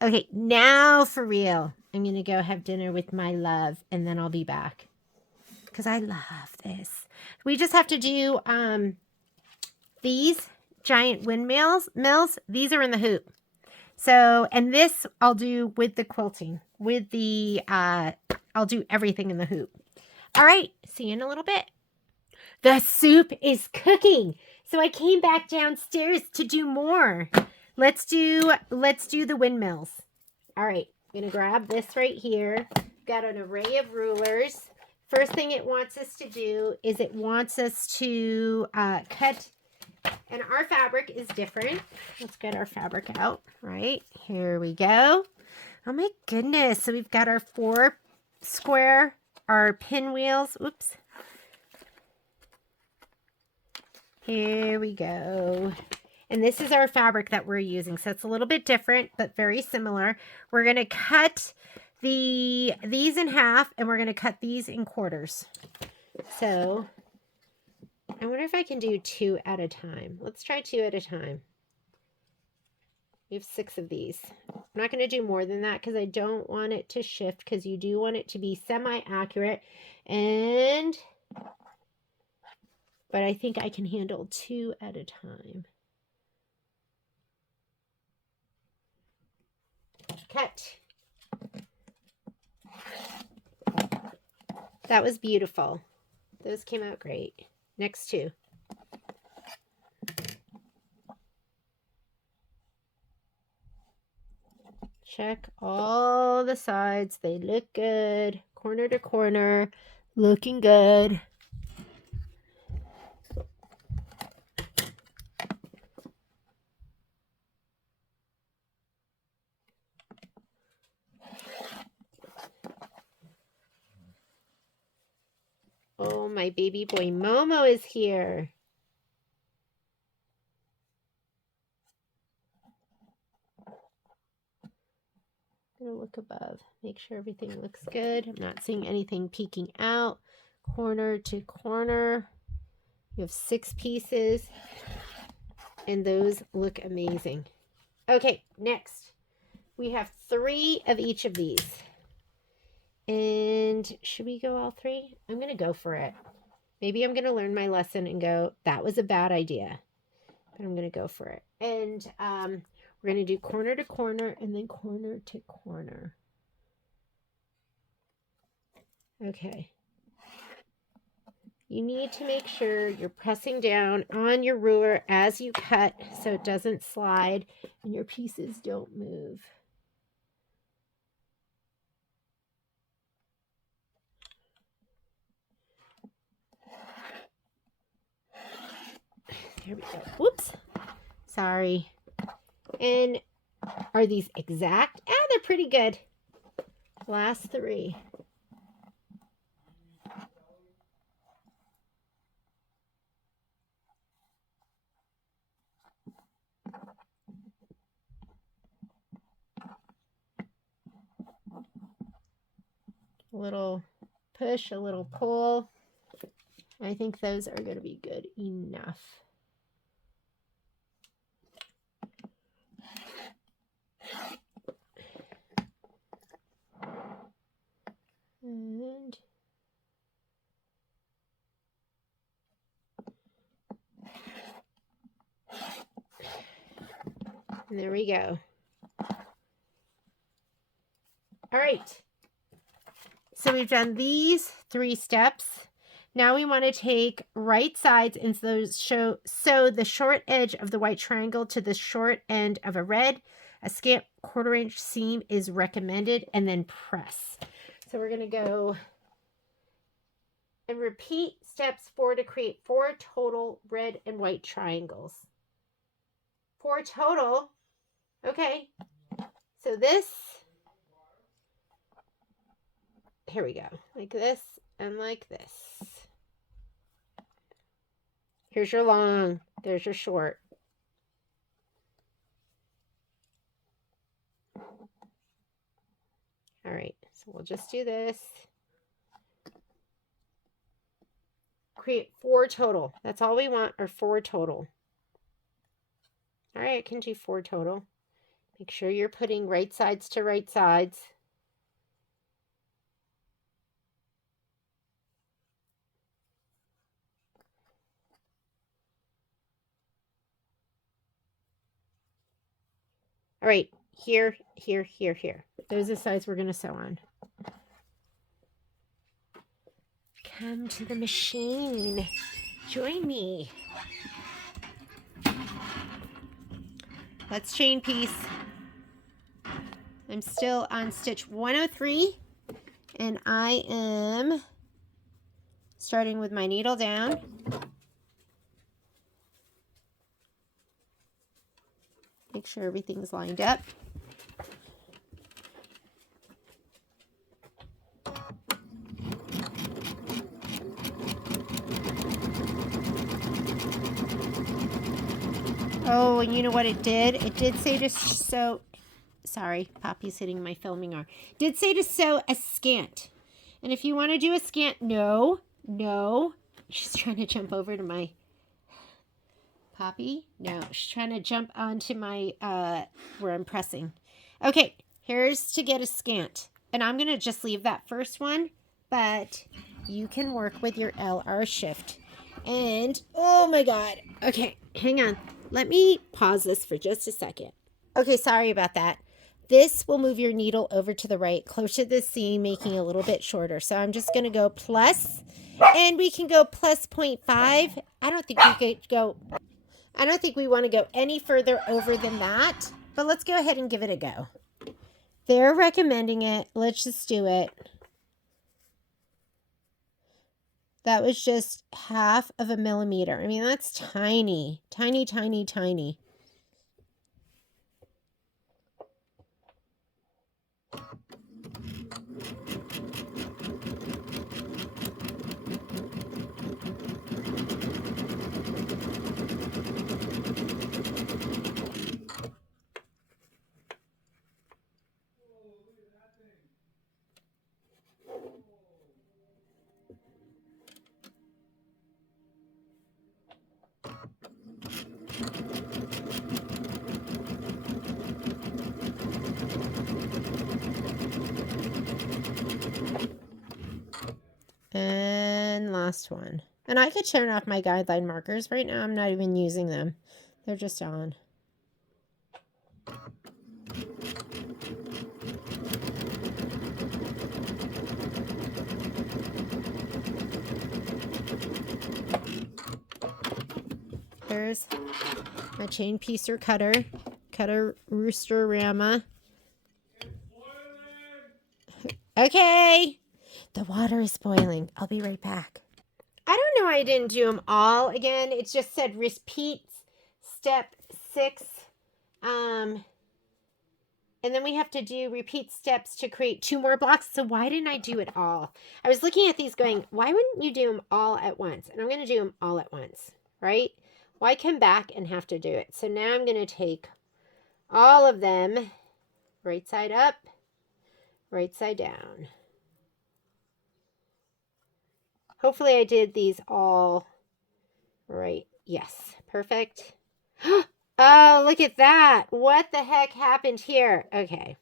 Okay, now for real. I'm going to go have dinner with my love, and then I'll be back. Because I love this. We just have to do these giant windmills. These are in the hoop. So, and this I'll do with the quilting. With the, I'll do everything in the hoop. All right, see you in a little bit. The soup is cooking. So I came back downstairs to do more. Let's do the windmills. All right, I'm going to grab this right here. Got an array of rulers. First thing it wants us to do is it wants us to cut, and our fabric is different. Let's get our fabric out, right? Here we go. Oh my goodness. So we've got our 4 square, our pinwheels. Oops. Here we go. And this is our fabric that we're using. So it's a little bit different, but very similar. We're going to cut these in half, and we're going to cut these in quarters. So I wonder if I can do 2 at a time. Let's try 2 at a time. We have 6 of these. I'm not going to do more than that because I don't want it to shift, because you do want it to be semi-accurate. But I think I can handle 2 at a time. Cut. That was beautiful. Those came out great. Next 2. Check all the sides. They look good. Corner to corner. Looking good. Oh, my baby boy Momo is here. I'm going to look above, make sure everything looks good. I'm not seeing anything peeking out. Corner to corner. You have 6 pieces, and those look amazing. Okay, next. We have 3 of each of these. And should we go all 3? I'm going to go for it. Maybe I'm going to learn my lesson and go, that was a bad idea. But I'm going to go for it. And we're going to do corner to corner and then corner to corner. Okay. You need to make sure you're pressing down on your ruler as you cut so it doesn't slide and your pieces don't move. Here we go. Whoops. Sorry. And are these exact? Ah, they're pretty good. Last 3. A little push, a little pull. I think those are going to be good enough. And there we go. All right. So we've done these 3 steps. Now we want to take right sides and sew the short edge of the white triangle to the short end of a red. A scant 1/4 inch seam is recommended, and then press. So we're going to go and repeat steps 4 to create 4 total red and white triangles. 4 total. Okay. So this, here we go. Like this and like this. Here's your long. There's your short. All right. So we'll just do this. Create 4 total. That's all we want, are 4 total. All right, I can do 4 total. Make sure you're putting right sides to right sides. All right, here, here, here, here. Those are the sides we're going to sew on. Come to the machine. Join me. Let's chain piece. I'm still on stitch 103, and I am starting with my needle down. Make sure everything's lined up. Oh, and you know what it did? It did say to sew, sorry, Poppy's hitting my filming arm. It did say to sew a scant. And if you want to do a scant, no. She's trying to jump over to my Poppy. No, she's trying to jump onto my, where I'm pressing. Okay, here's to get a scant. And I'm going to just leave that first one, but you can work with your LR shift. And, oh my God. Okay, hang on. Let me pause this for just a second. Okay, sorry about that. This will move your needle over to the right, closer to the seam, making it a little bit shorter. So I'm just going to go plus, and we can go plus 0.5. I don't think we want to go any further over than that, but let's go ahead and give it a go. They're recommending it. Let's just do it. That was just 1/2 millimeter. I mean, that's tiny, tiny, tiny, tiny. And last one. And I could turn off my guideline markers. Right now I'm not even using them. They're just on. There's my chain piecer cutter. Cutter Roosterama. Okay. The water is boiling. I'll be right back. I don't know why I didn't do them all again. It just said repeat step 6. And then we have to do repeat steps to create 2 more blocks. So why didn't I do it all? I was looking at these going, why wouldn't you do them all at once? And I'm going to do them all at once, right? Why come back and have to do it? So now I'm going to take all of them, right side up, right side down. Hopefully I did these all right. Yes, perfect. Oh, look at that. What the heck happened here? Okay.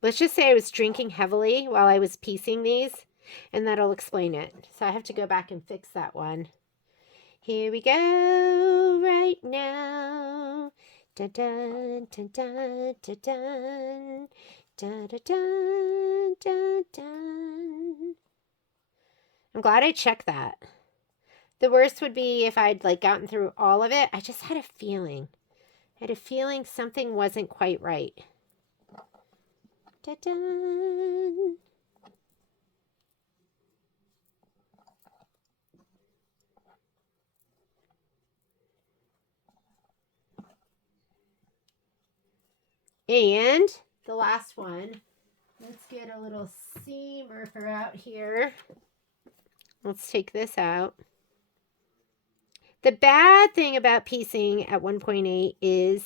Let's just say I was drinking heavily while I was piecing these, and that'll explain it. So I have to go back and fix that one. Here we go right now. Dun dun dun dun dun dun dun dun dun dun dun. I'm glad I checked that. The worst would be if I'd like gotten through all of it. I just had a feeling. I had a feeling something wasn't quite right. Da-dun. And the last one, let's get a little seam ripper out here. Let's take this out. The bad thing about piecing at 1.8 is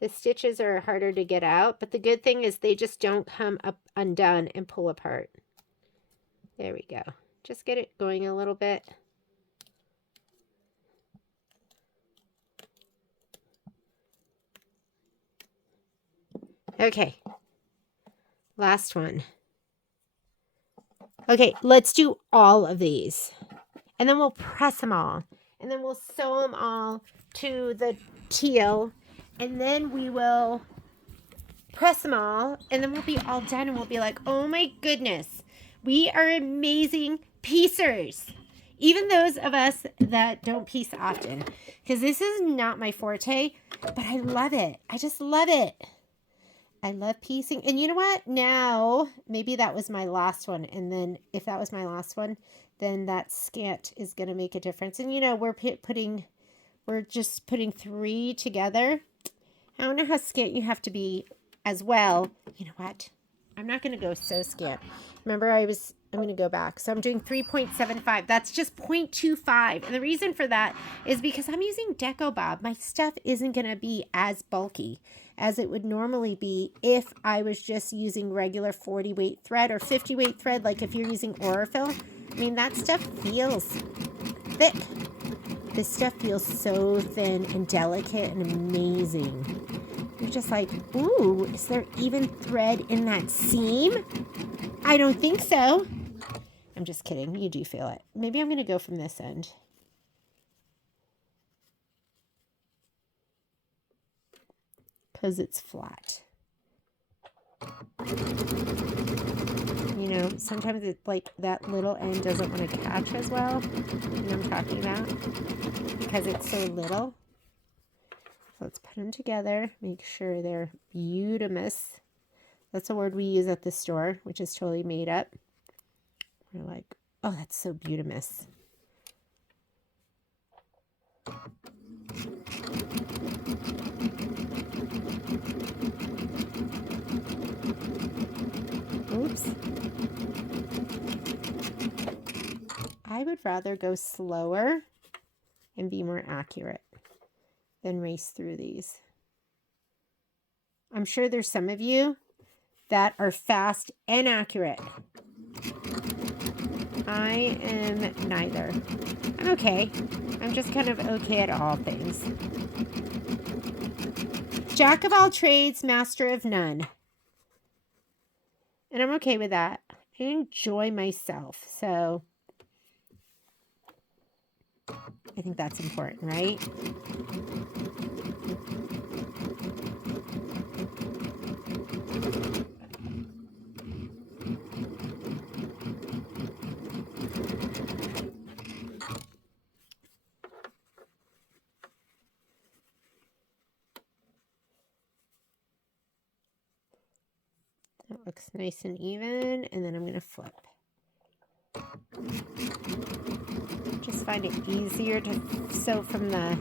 the stitches are harder to get out, but the good thing is they just don't come up undone and pull apart. There we go. Just get it going a little bit. Okay. Last one. Okay, let's do all of these. And then we'll press them all. And then we'll sew them all to the teal. And then we will press them all. And then we'll be all done. And we'll be like, oh my goodness. We are amazing piecers. Even those of us that don't piece often. Because this is not my forte. But I love it. I just love it. I love piecing. And you know what? Now, maybe that was my last one. And then if that was my last one, then that scant is going to make a difference. And you know, we're just putting 3 together. I don't know how scant you have to be as well. You know what? I'm not going to go so scant. Remember, I'm going to go back. So I'm doing 3.75. That's just 0.25. And the reason for that is because I'm using Deco Bob. My stuff isn't going to be as bulky as it would normally be if I was just using regular 40 weight thread or 50 weight thread. Like if you're using Aurifil, I mean, that stuff feels thick. This stuff feels so thin and delicate and amazing. You're just like, ooh, is there even thread in that seam? I don't think so. I'm just kidding. You do feel it. Maybe I'm going to go from this end. Because it's flat. You know, sometimes it's like that little end doesn't want to catch as well. You know what I'm talking about? Because it's so little. So let's put them together. Make sure they're beautimous. That's a word we use at the store, which is totally made up. We're like, oh, that's so beautimous. Oops. I would rather go slower and be more accurate than race through these. I'm sure there's some of you that are fast and accurate. I am neither. I'm okay. I'm just kind of okay at all things. Jack of all trades, master of none. And I'm okay with that. I enjoy myself. So I think that's important, right? That looks nice and even, and then I'm going to flip. Just find it easier to sew from the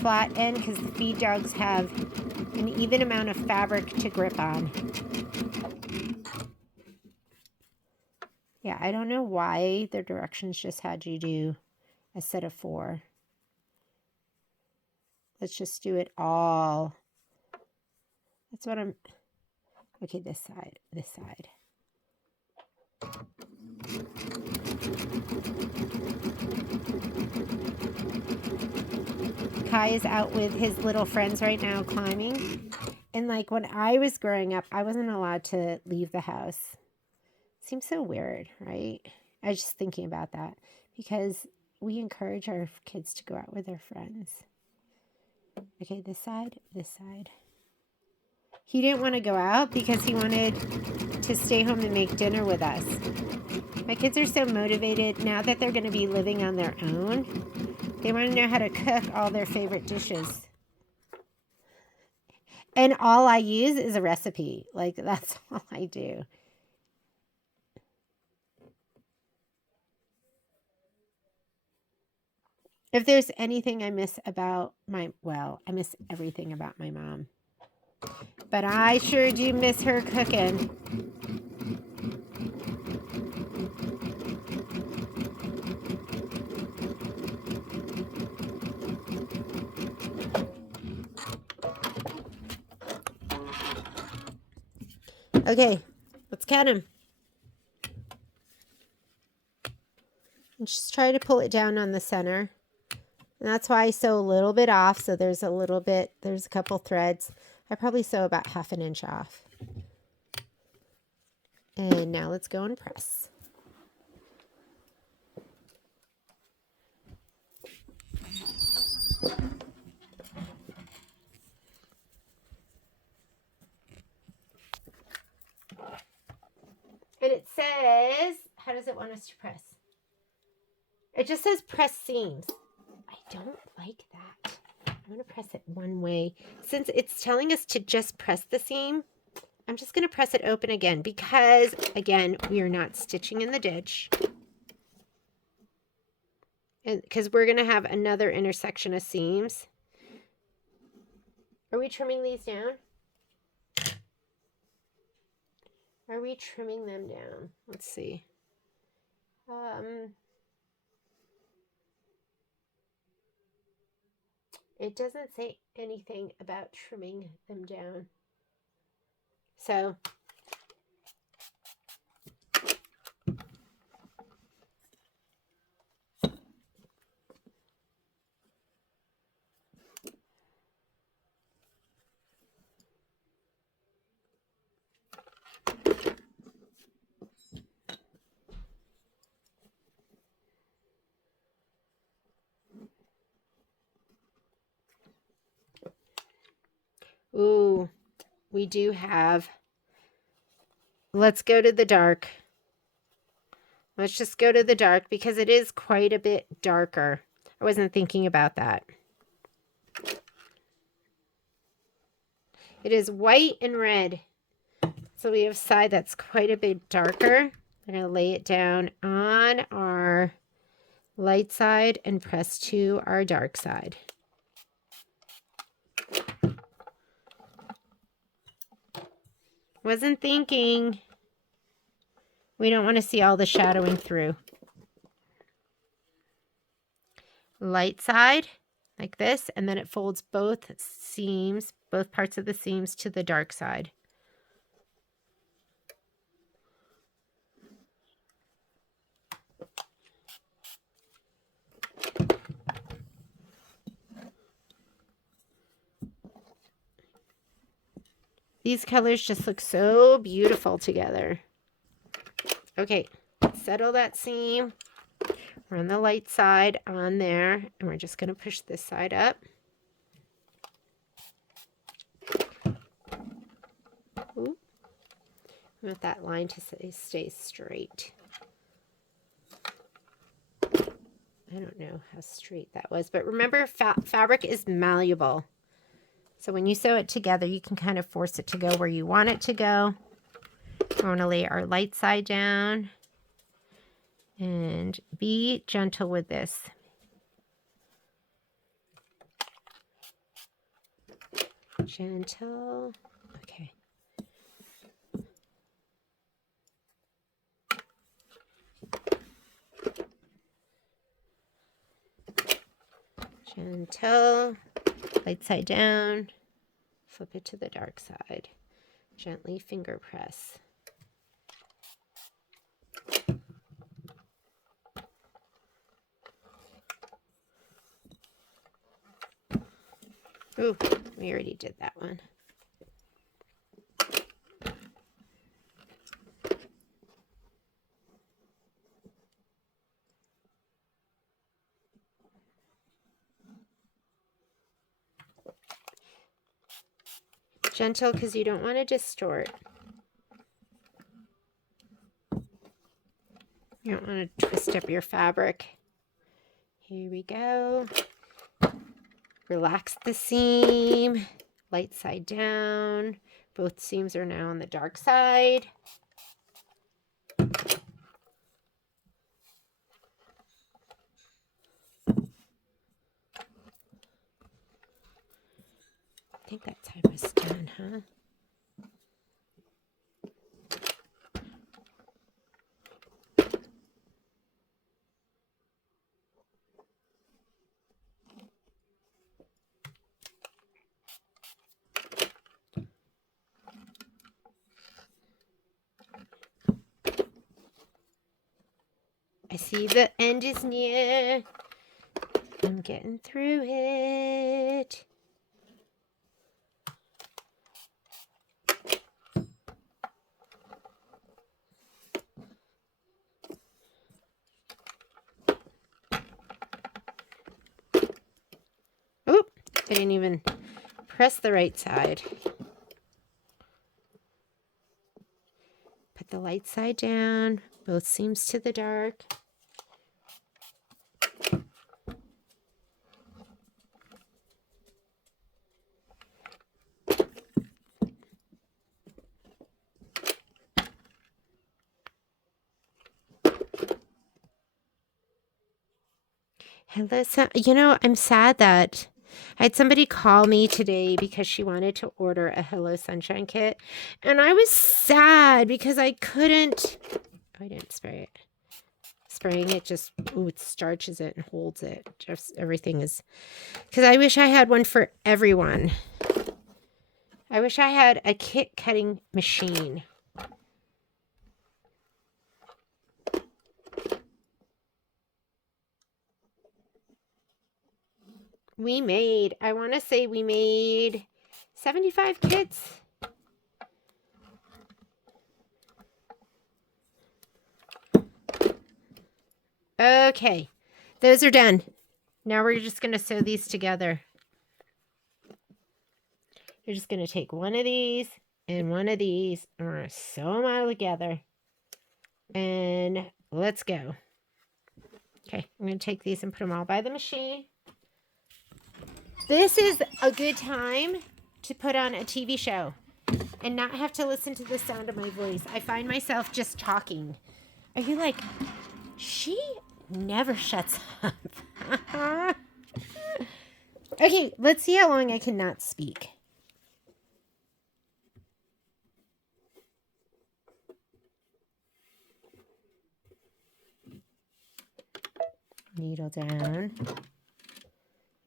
flat end because the feed dogs have an even amount of fabric to grip on. Yeah, I don't know why the directions just had you do a set of 4. Let's just do it all. That's what I'm... Okay, this side, this side. Kai is out with his little friends right now climbing. And like when I was growing up, I wasn't allowed to leave the house. Seems so weird, right? I was just thinking about that because we encourage our kids to go out with their friends. Okay, this side, this side. He didn't want to go out because he wanted to stay home and make dinner with us. My kids are so motivated now that they're going to be living on their own. They want to know how to cook all their favorite dishes. And all I use is a recipe. Like, that's all I do. If there's anything I miss about I miss everything about my mom. But I sure do miss her cooking. Okay, let's count them. And just try to pull it down on the center. And that's why I sew a little bit off. So there's a couple threads. I probably sew about 1/2 inch off. And now let's go and press. And it says, how does it want us to press? It just says press seams. I don't like that. I'm going to press it one way. Since it's telling us to just press the seam, I'm just going to press it open again because, again, we are not stitching in the ditch. And because we're going to have another intersection of seams. Are we trimming these down? Are we trimming them down? Let's see. It doesn't say anything about trimming them down. So ooh, we do have, let's go to the dark. Let's just go to the dark because it is quite a bit darker. I wasn't thinking about that. It is white and red. So we have side that's quite a bit darker. I'm going to lay it down on our light side and press to our dark side. Wasn't thinking. We don't want to see all the shadowing through. Light side, like this, and then it folds both seams, both parts of the seams to the dark side. These colors just look so beautiful together. Okay, settle that seam. Run the light side on there, and we're just going to push this side up. Ooh. I want that line to stay straight. I don't know how straight that was, but remember, fabric is malleable. So when you sew it together, you can kind of force it to go where you want it to go. We're going to lay our light side down. And be gentle with this. Gentle. Okay. Gentle. Light side down. Flip it to the dark side. Gently finger press. Ooh, we already did that one. Gentle because you don't want to distort. You don't want to twist up your fabric. Here we go. Relax the seam. Light side down. Both seams are now on the dark side. I think that side was done, huh? I see the end is near. I'm getting through it. Oop, I didn't even press the right side. Put the light side down, both seams to the dark. Hello, you know, I'm sad that I had somebody call me today because she wanted to order a Hello Sunshine kit. And I was sad because I couldn't. I didn't spray it. Spraying it just, ooh, it starches it and holds it. Just everything is. Because I wish I had one for everyone. I wish I had a kit cutting machine. I want to say we made 75 kits. Okay, those are done. Now we're just going to sew these together. You're just going to take one of these and one of these, and we're going to sew them all together. And let's go. Okay, I'm going to take these and put them all by the machine. This is a good time to put on a TV show and not have to listen to the sound of my voice. I find myself just talking. Are you like, she never shuts up? Okay, let's see how long I cannot speak. Needle down.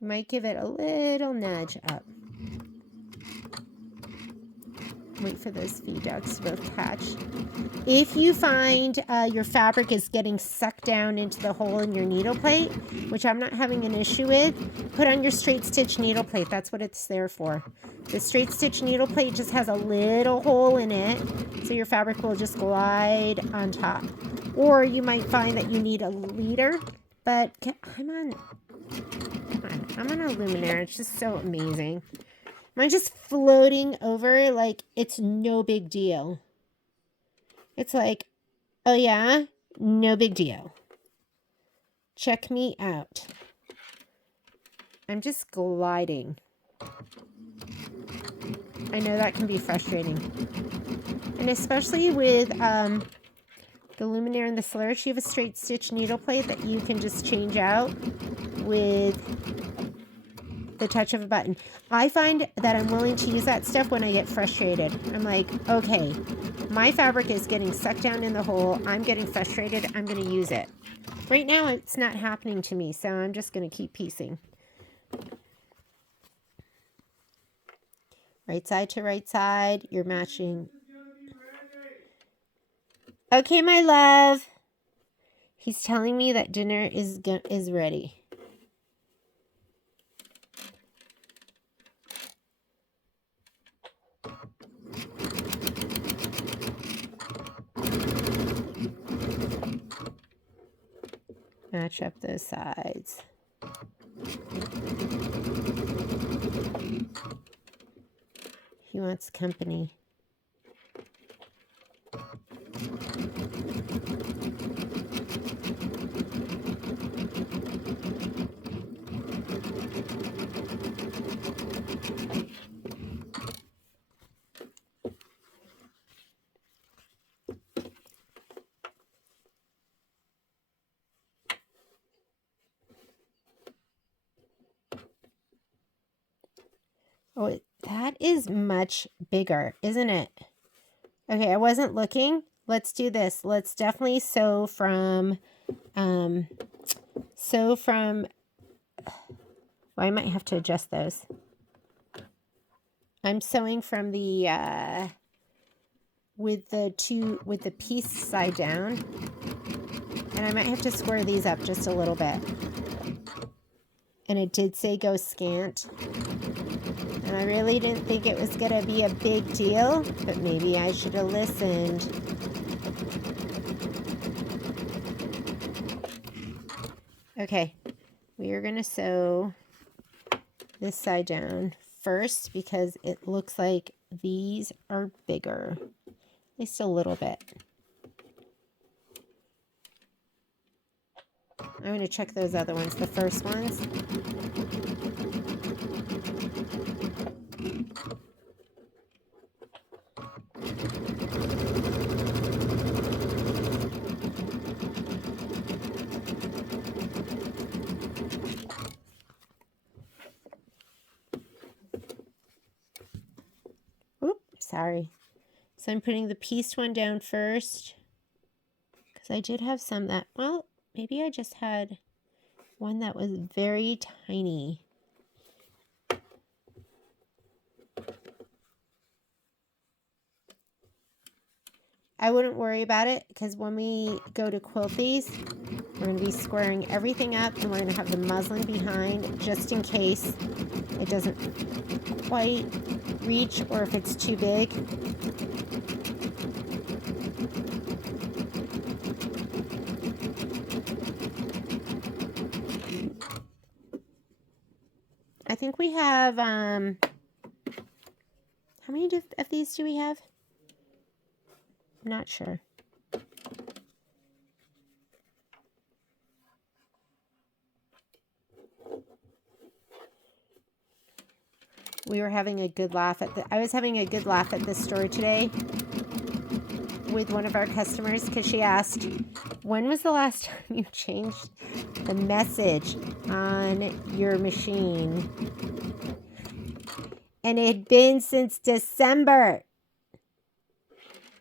Might give it a little nudge up. Wait for those feed dogs to both catch. If you find your fabric is getting sucked down into the hole in your needle plate, which I'm not having an issue with, put on your straight stitch needle plate. That's what it's there for. The straight stitch needle plate just has a little hole in it, so your fabric will just glide on top. Or you might find that you need a leader, but I'm on a luminaire. It's just so amazing. Mine's just floating over like it's no big deal. It's like, oh yeah, no big deal. Check me out. I'm just gliding. I know that can be frustrating. And especially with the luminaire and the slurge. You have a straight stitch needle plate that you can just change out with the touch of a button. I find that I'm willing to use that stuff when I get frustrated. I'm like, okay, my fabric is getting sucked down in the hole. I'm getting frustrated. I'm going to use it. Right now, it's not happening to me, so I'm just going to keep piecing. Right side to right side. You're matching. Okay, my love. He's telling me that dinner is ready. Match up those sides. He wants company. Oh, that is much bigger, isn't it? Okay, I wasn't looking. Let's do this. Let's definitely sew from, well, I might have to adjust those. I'm sewing from the, with the piece side down. And I might have to square these up just a little bit. And it did say go scant. And I really didn't think it was going to be a big deal, but maybe I should have listened. Okay, we are going to sew this side down first because it looks like these are bigger, at least a little bit. I'm going to check those other ones, the first ones. Oop, sorry. So I'm putting the pieced one down first because I did have some that, well, maybe I just had one that was very tiny. I wouldn't worry about it because when we go to quilt these, we're going to be squaring everything up and we're going to have the muslin behind just in case it doesn't quite reach or if it's too big. I think we have, how many of these do we have? I'm not sure. We were having a good laugh I was having a good laugh at the store today with one of our customers because she asked, when was the last time you changed the message on your machine? And it had been since December.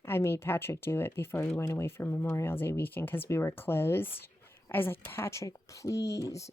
I made Patrick do it before we went away for Memorial Day weekend because we were closed. I was like, Patrick, please.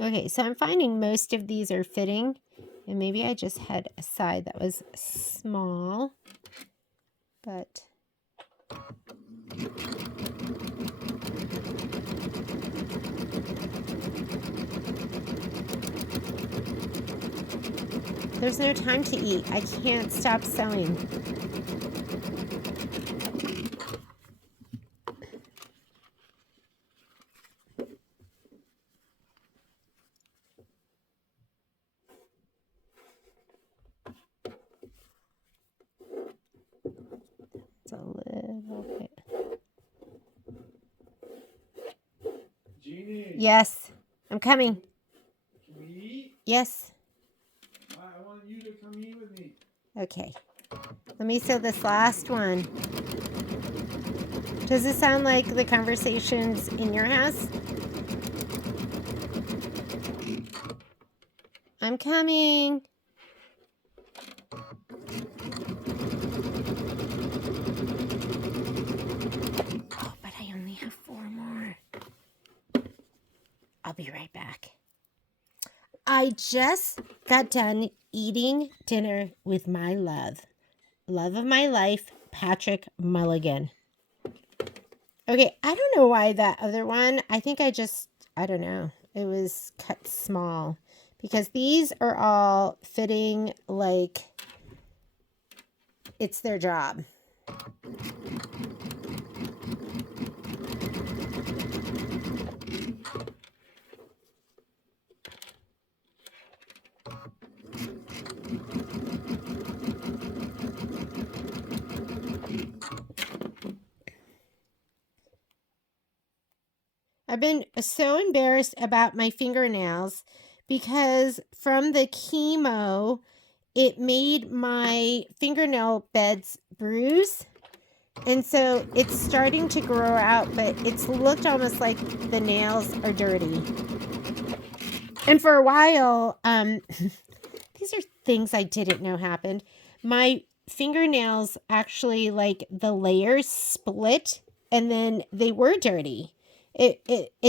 Okay, so I'm finding most of these are fitting, and maybe I just had a side that was small, but there's no time to eat. I can't stop sewing. It's a little bit. Jeannie. Yes, I'm coming. Can we eat? Yes. I want you to come eat with me. Okay. Let me sew this last one. Does it sound like the conversations in your house? I'm coming. Oh, but I only have 4 more. I'll be right back. I just got done eating dinner with my love of my life, Patrick Mulligan. Okay, I don't know why that other one, I think I don't know. It was cut small because these are all fitting like it's their job. I've been so embarrassed about my fingernails because from the chemo, it made my fingernail beds bruise. And so it's starting to grow out, but it's looked almost like the nails are dirty. And for a while, these are things I didn't know happened. My fingernails actually, like the layers split and then they were dirty.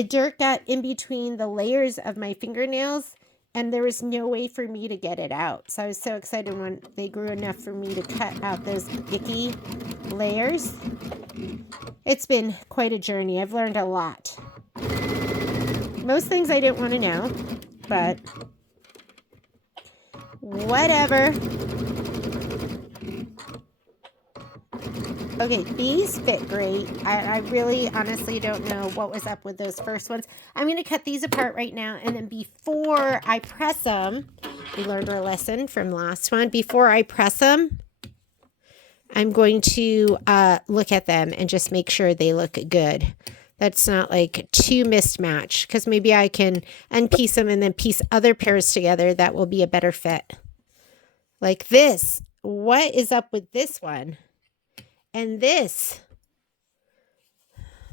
Dirt got in between the layers of my fingernails and there was no way for me to get it out. So I was so excited when they grew enough for me to cut out those icky layers. It's been quite a journey. I've learned a lot. Most things I didn't want to know, but whatever. Okay, these fit great. I really honestly don't know what was up with those first ones. I'm going to cut these apart right now, and then before I press them, we learned our lesson from last one. Before I press them, I'm going to look at them and just make sure they look good. That's not like too mismatched, because maybe I can unpiece them and then piece other pairs together that will be a better fit. Like this. What is up with this one? And this,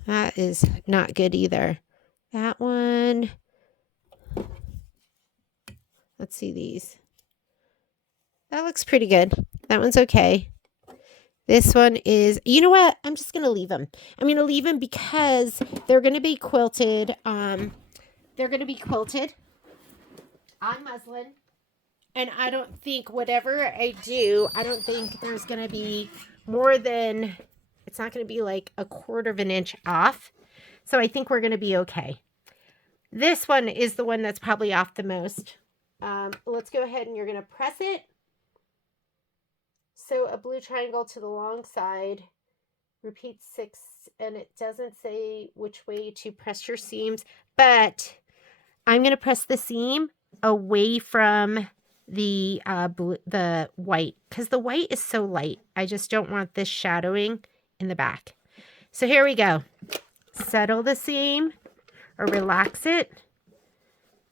that is not good either. That one, let's see these. That looks pretty good. That one's okay. This one is, you know what? I'm just going to leave them. I'm going to leave them because they're going to be quilted. They're going to be quilted on muslin. And I don't think whatever I do, I don't think there's going to be more than, it's not going to be like a 1/4 of an inch off. So I think we're going to be okay. This one is the one that's probably off the most. Let's go ahead and you're going to press it. Sew a blue triangle to the long side. Repeat 6, and it doesn't say which way to press your seams, but I'm going to press the seam away from the white, because the white is so light. I just don't want this shadowing in the back. So here we go. Settle the seam or relax it.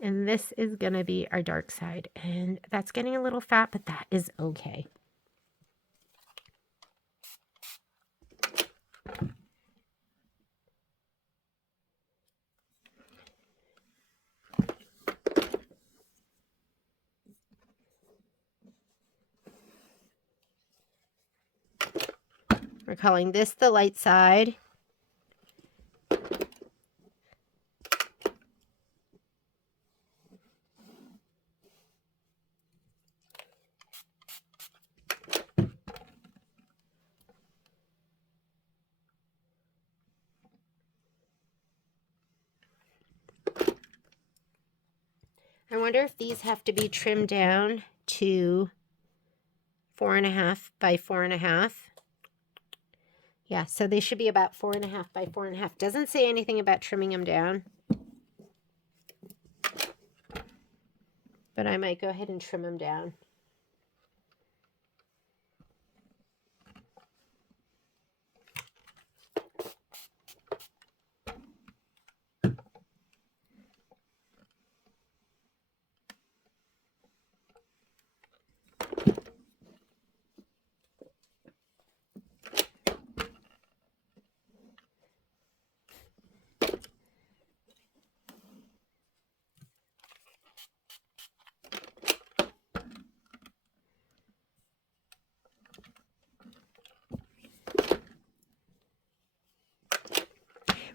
And this is going to be our dark side. And that's getting a little fat, but that is okay. We're calling this the light side. I wonder if these have to be trimmed down to 4.5 by 4.5. Yeah, so they should be about 4.5 by 4.5. Doesn't say anything about trimming them down. But I might go ahead and trim them down.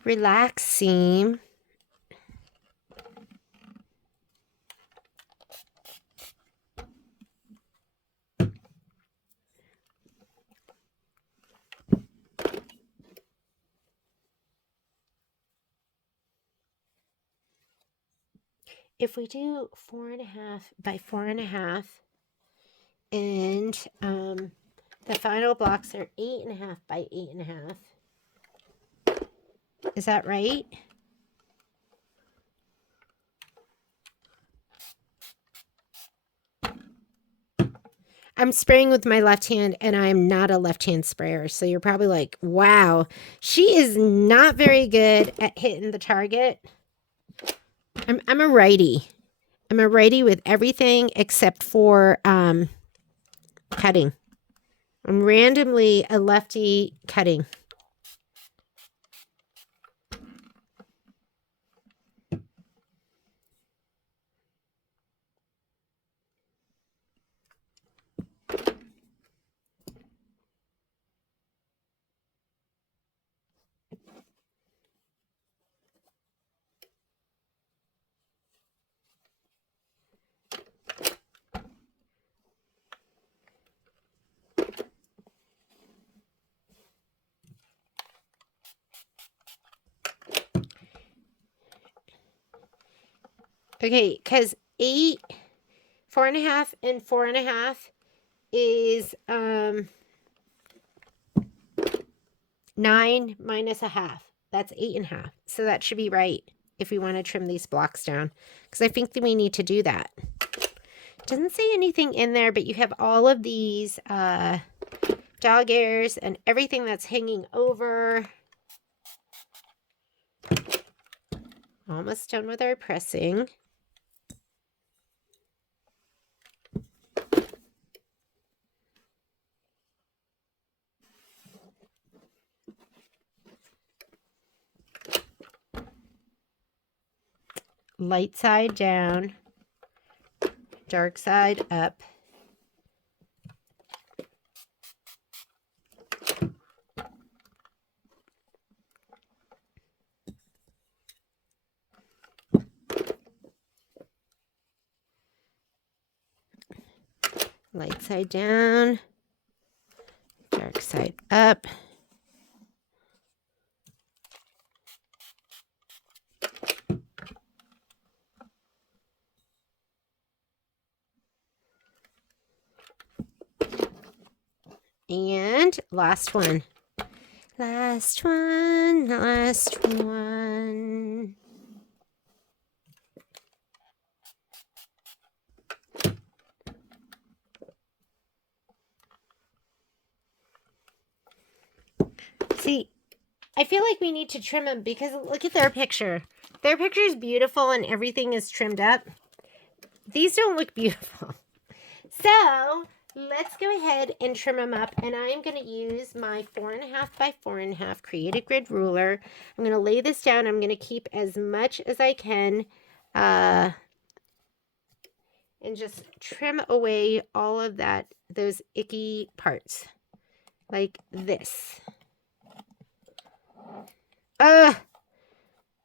Relax seam. If we do 4.5 by 4.5, and the final blocks are 8.5 by 8.5. Is that right? I'm spraying with my left hand, and I'm not a left-hand sprayer. So you're probably like, wow, she is not very good at hitting the target. I'm a righty. I'm a righty with everything except for cutting. I'm randomly a lefty cutting. Okay, because 8, 4.5, and 4.5 is 9 minus a half. That's 8.5. So that should be right if we want to trim these blocks down, because I think that we need to do that. Doesn't say anything in there, but you have all of these dog ears and everything that's hanging over. Almost done with our pressing. Light side down, dark side up. Light side down, dark side up. And last one. Last one, last one. See, I feel like we need to trim them because look at their picture. Their picture is beautiful and everything is trimmed up. These don't look beautiful. So let's go ahead and trim them up, and I'm going to use my 4.5 by 4.5 creative grid ruler. I'm going to lay this down. I'm going to keep as much as I can and just trim away all of those icky parts like this.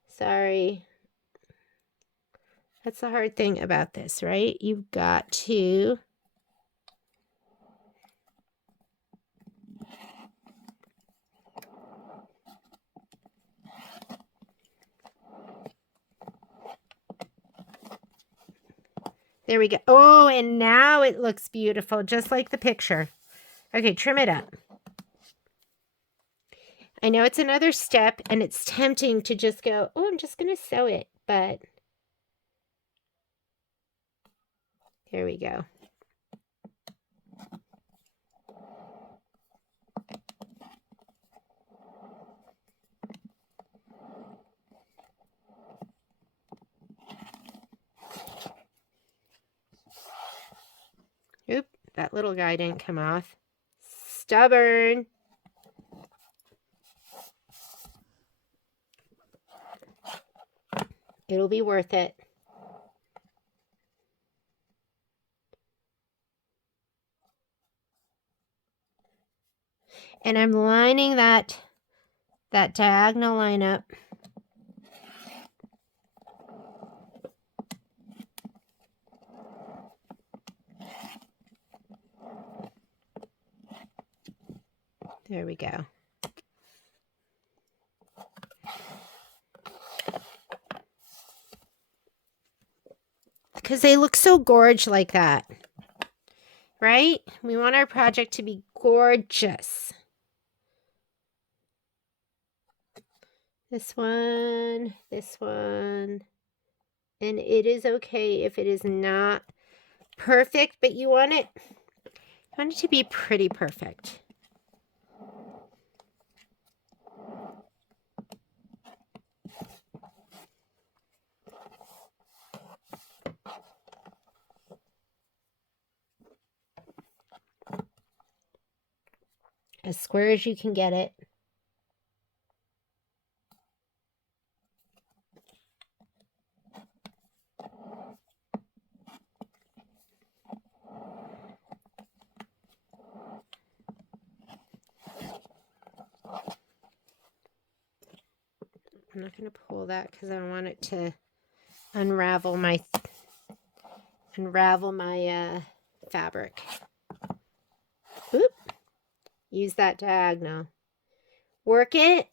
Sorry. That's the hard thing about this, right? You've got to There we go. Oh, and now it looks beautiful, just like the picture. Okay, trim it up. I know it's another step, and it's tempting to just go, oh, I'm just going to sew it, but there we go. Oop, that little guy didn't come off. Stubborn. It'll be worth it. And I'm lining that diagonal line up. There we go. Because they look so gorge like that, right? We want our project to be gorgeous. This one, and it is okay if it is not perfect, but you want it to be pretty perfect. As square as you can get it. I'm not going to pull that because I don't want it to unravel my fabric. Oop. Use that diagonal. Work it.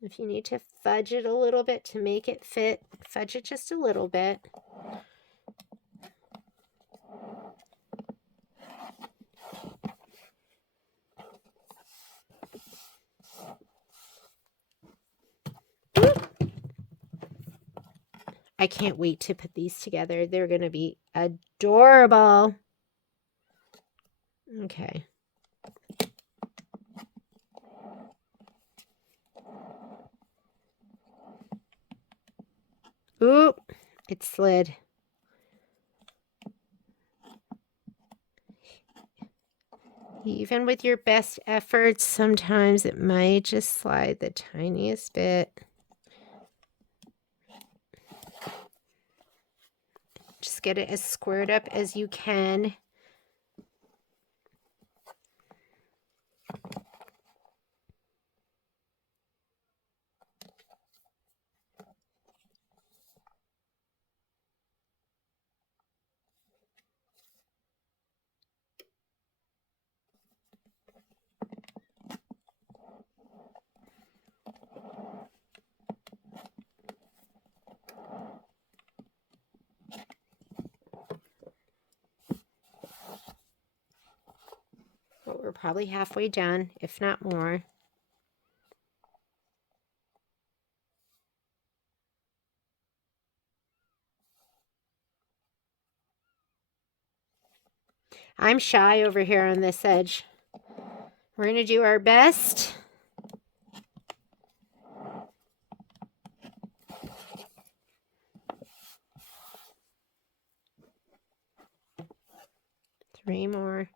If you need to fudge it a little bit to make it fit, fudge it just a little bit. I can't wait to put these together. They're going to be adorable. Okay. Oop, it slid. Even with your best efforts, sometimes it might just slide the tiniest bit. Just get it as squared up as you can. But we're probably halfway done, if not more. I'm shy over here on this edge. We're going to do our best. Three more.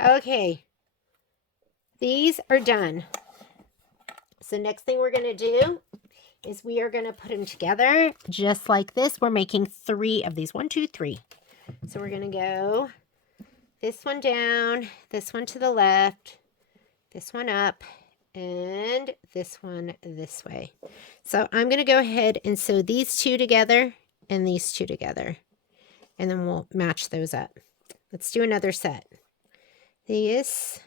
Okay, these are done. So next thing we're going to do is we are going to put them together just like this. We're making 3 of these. 1, 2, 3. So we're going to go this one down, this one to the left, this one up, and this one this way. So I'm going to go ahead and sew these 2 together and these 2 together, and then we'll match those up. Let's do another set. This,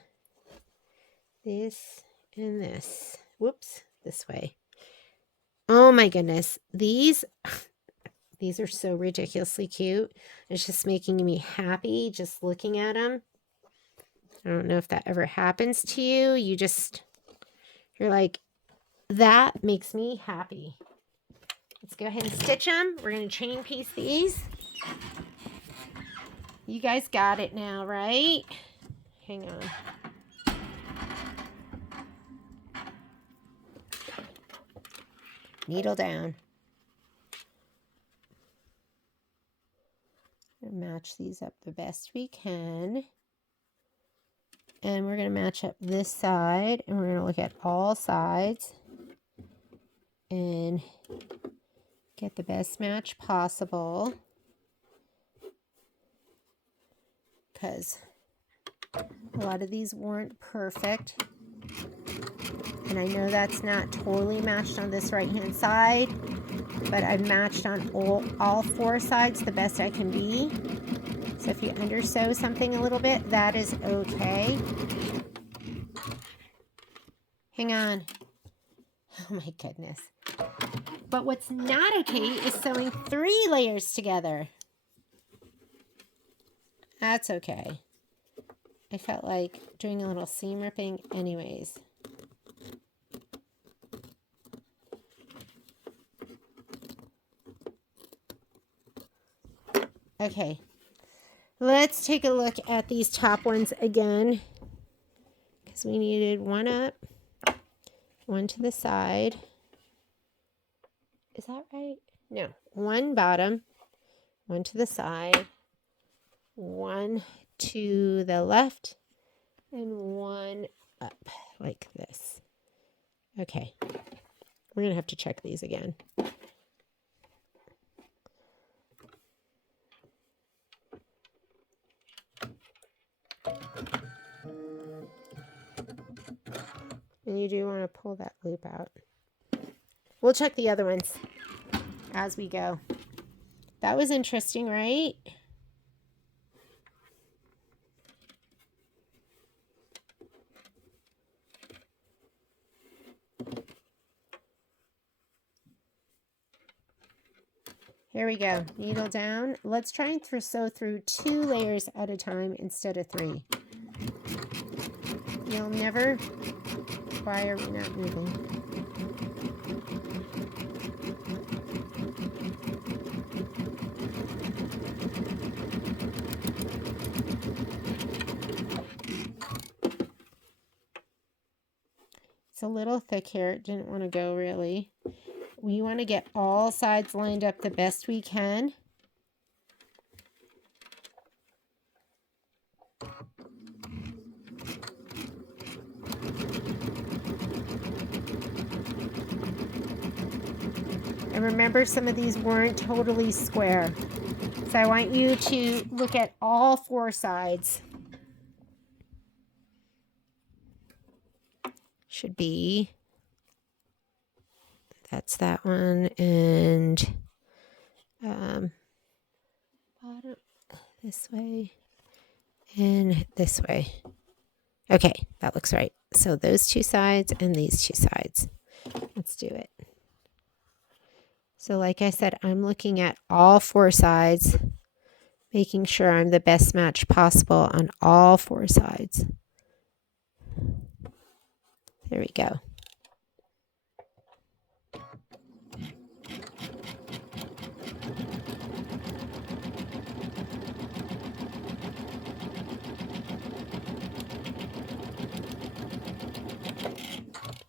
and this. Whoops, this way. Oh my goodness, these are so ridiculously cute. It's just making me happy just looking at them. I don't know if that ever happens to you. You're like, that makes me happy. Let's go ahead and stitch them. We're going to chain piece these. You guys got it now, right? Hang on. Needle down. Match these up the best we can. And we're going to match up this side, and we're going to look at all sides and get the best match possible, because a lot of these weren't perfect. And I know that's not totally matched on this right hand side, but I've matched on all 4 sides the best I can be. So if you undersew something a little bit, that is okay. Hang on. Oh my goodness. But what's not okay is sewing 3 layers together. That's okay. I felt like doing a little seam ripping anyways. Okay. Let's take a look at these top ones again, because we needed 1 up, 1 to the side. Is that right? No. 1 bottom, 1 to the side, 1 to the left, and 1 up like this. Okay. We're going to have to check these again. And you do want to pull that loop out. We'll check the other ones as we go. That was interesting, right? Here we go. Needle down. Let's try and sew through 2 layers at a time instead of 3. You'll never... Why are we not moving? It's a little thick here. It didn't want to go really. We want to get all sides lined up the best we can. And remember, some of these weren't totally square. So I want you to look at all 4 sides. Should be, that's that one, and bottom this way and this way. Okay, that looks right. So those 2 sides and these 2 sides. Let's do it. So like I said, I'm looking at all 4 sides, making sure I'm the best match possible on all 4 sides. There we go.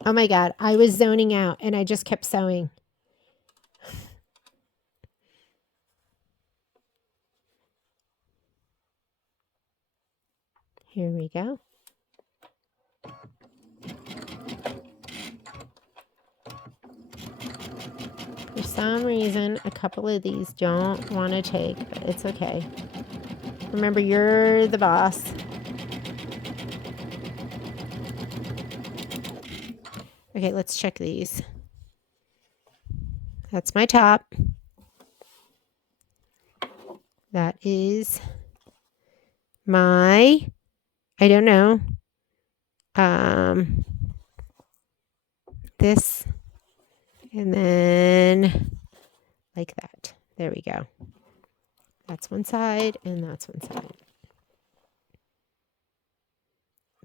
Oh my God, I was zoning out and I just kept sewing. Here we go. For some reason, a couple of these don't want to take, but it's okay. Remember, you're the boss. Okay, let's check these. That's my top. That is my, I don't know, this, and then like that. There we go. That's one side, and that's one side.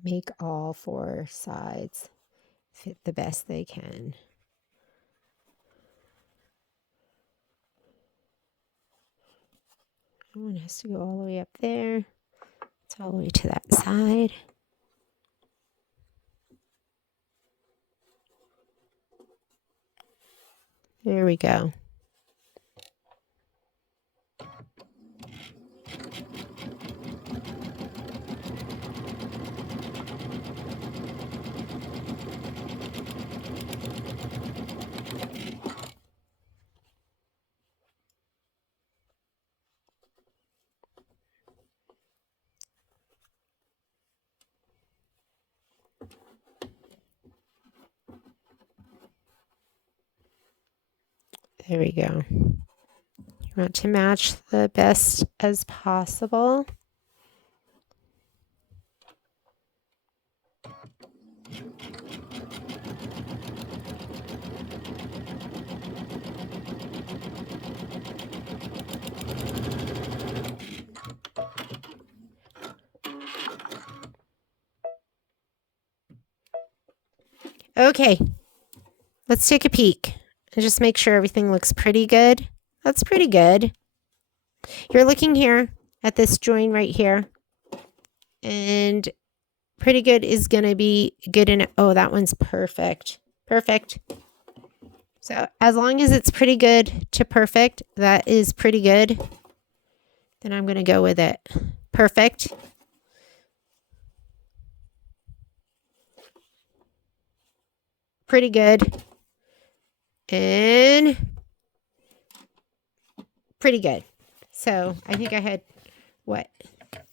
Make all 4 sides fit the best they can. One has to go all the way up there. It's all the way to that side. There we go. There we go. You want to match the best as possible. Okay, let's take a peek and just make sure everything looks pretty good. That's pretty good. You're looking here at this join right here, and pretty good is going to be good in it. Oh, that one's perfect. Perfect. So as long as it's pretty good to perfect, that is pretty good, then I'm going to go with it. Perfect. Pretty good. And pretty good. So I think I had, what,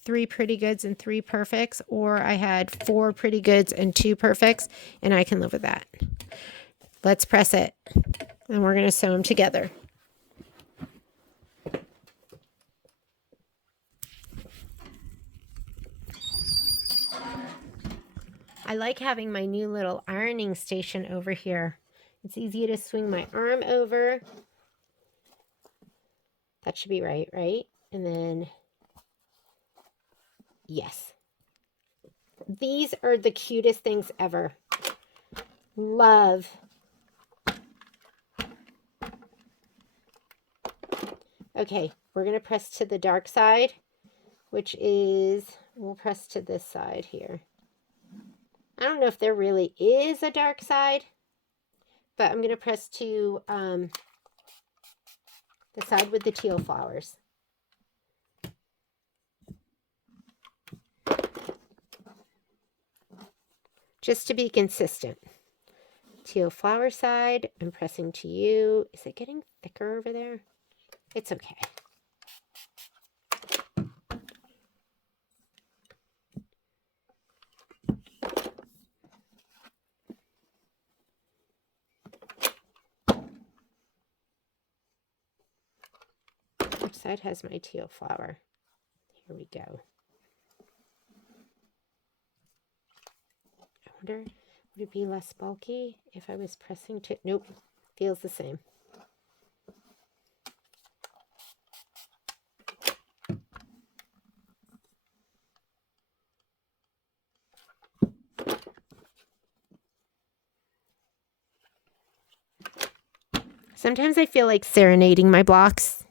3 pretty goods and 3 perfects, or I had 4 pretty goods and 2 perfects, and I can live with that. Let's press it, and we're going to sew them together. I like having my new little ironing station over here. It's easy to swing my arm over. That should be right, right? And then, yes. These are the cutest things ever. Love. Okay, we're going to press to the dark side, which is, we'll press to this side here. I don't know if there really is a dark side, but I'm going to press to the side with the teal flowers. Just to be consistent. Teal flower side, I'm pressing to you. Is it getting thicker over there? It's okay. Which side has my teal flower? Here we go. I wonder, would it be less bulky if I was pressing to... Nope, feels the same. Sometimes I feel like serenading my blocks.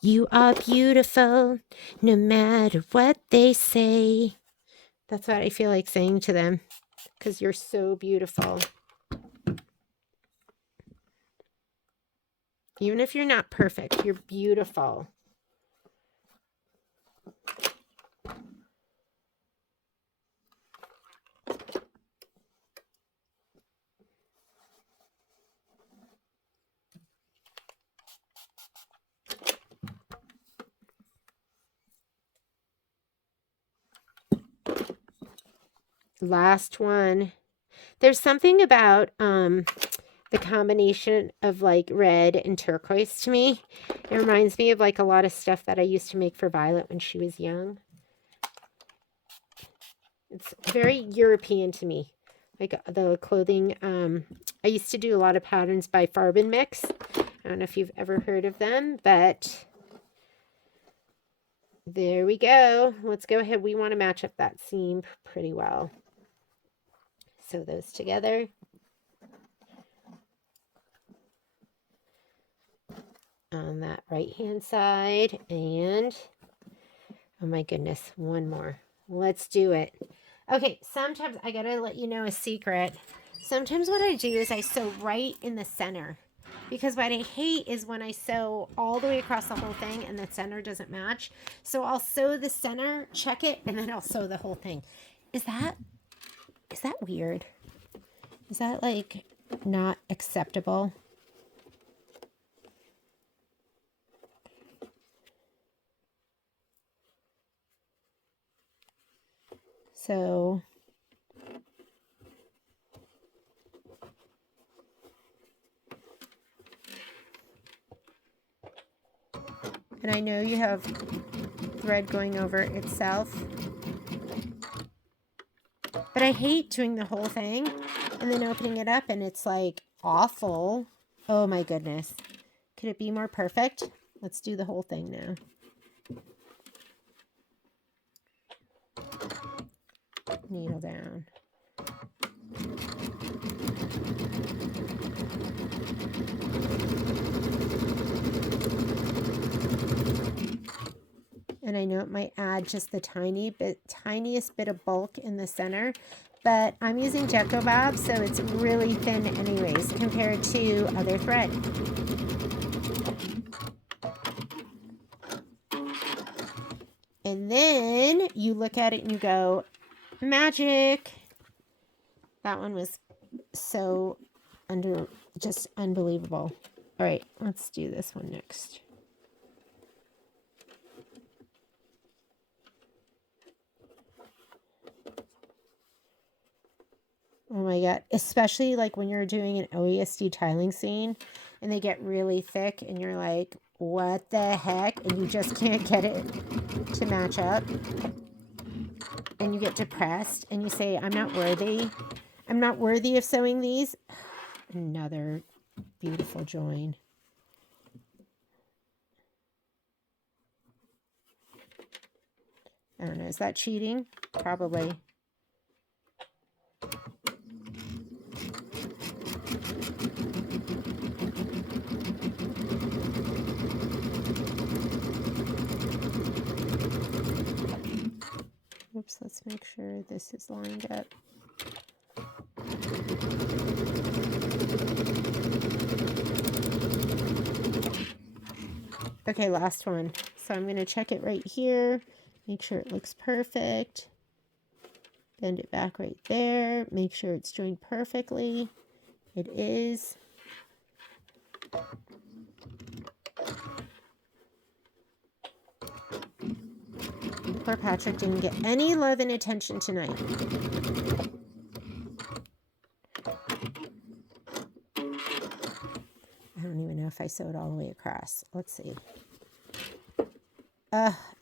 You are beautiful, no matter what they say. That's what I feel like saying to them, because you're so beautiful. Even if you're not perfect, you're beautiful. Last one. There's something about the combination of like red and turquoise to me. It reminds me of like a lot of stuff that I used to make for Violet when she was young. It's very European to me. Like the clothing. I used to do a lot of patterns by Farb and Mix. I don't know if you've ever heard of them, but there we go. Let's go ahead. We want to match up that seam pretty well. Sew those together. On that right hand side, and oh my goodness, one more. Let's do it. Okay, sometimes I gotta let you know a secret. Sometimes what I do is I sew right in the center, because what I hate is when I sew all the way across the whole thing and the center doesn't match. So I'll sew the center, check it, and then I'll sew the whole thing. Is that weird? Is that like not acceptable? So and I know you have thread going over itself, but I hate doing the whole thing and then opening it up and it's like awful. Oh my goodness. Could it be more perfect? Let's do the whole thing now. Needle down. And I know it might add just the tiniest bit of bulk in the center, but I'm using Deco Bob, so it's really thin anyways compared to other thread. And then you look at it and you go, magic. That one was so just unbelievable. All right, let's do this one next. Oh my God, especially like when you're doing an OESD tiling scene and they get really thick and you're like, what the heck? And you just can't get it to match up. And you get depressed and you say, I'm not worthy. I'm not worthy of sewing these. Another beautiful join. I don't know, is that cheating? Probably. Oops, let's make sure this is lined up. Okay, last one. So I'm going to check it right here. Make sure it looks perfect. Bend it back right there. Make sure it's joined perfectly. It is. Poor Patrick didn't get any love and attention tonight. I don't even know if I sewed all the way across. Let's see.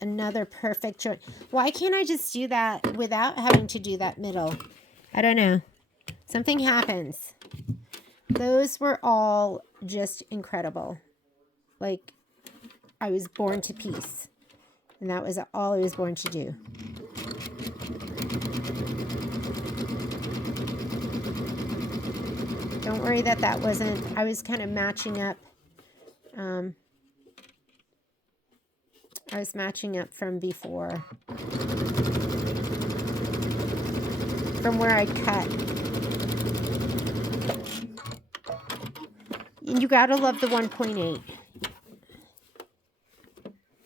Another perfect joint. Why can't I just do that without having to do that middle? I don't know. Something happens. Those were all just incredible. Like, I was born to peace. And that was all I was born to do. Don't worry that wasn't, I was kind of matching up. I was matching up from before. From where I cut. And you gotta love the 1.8.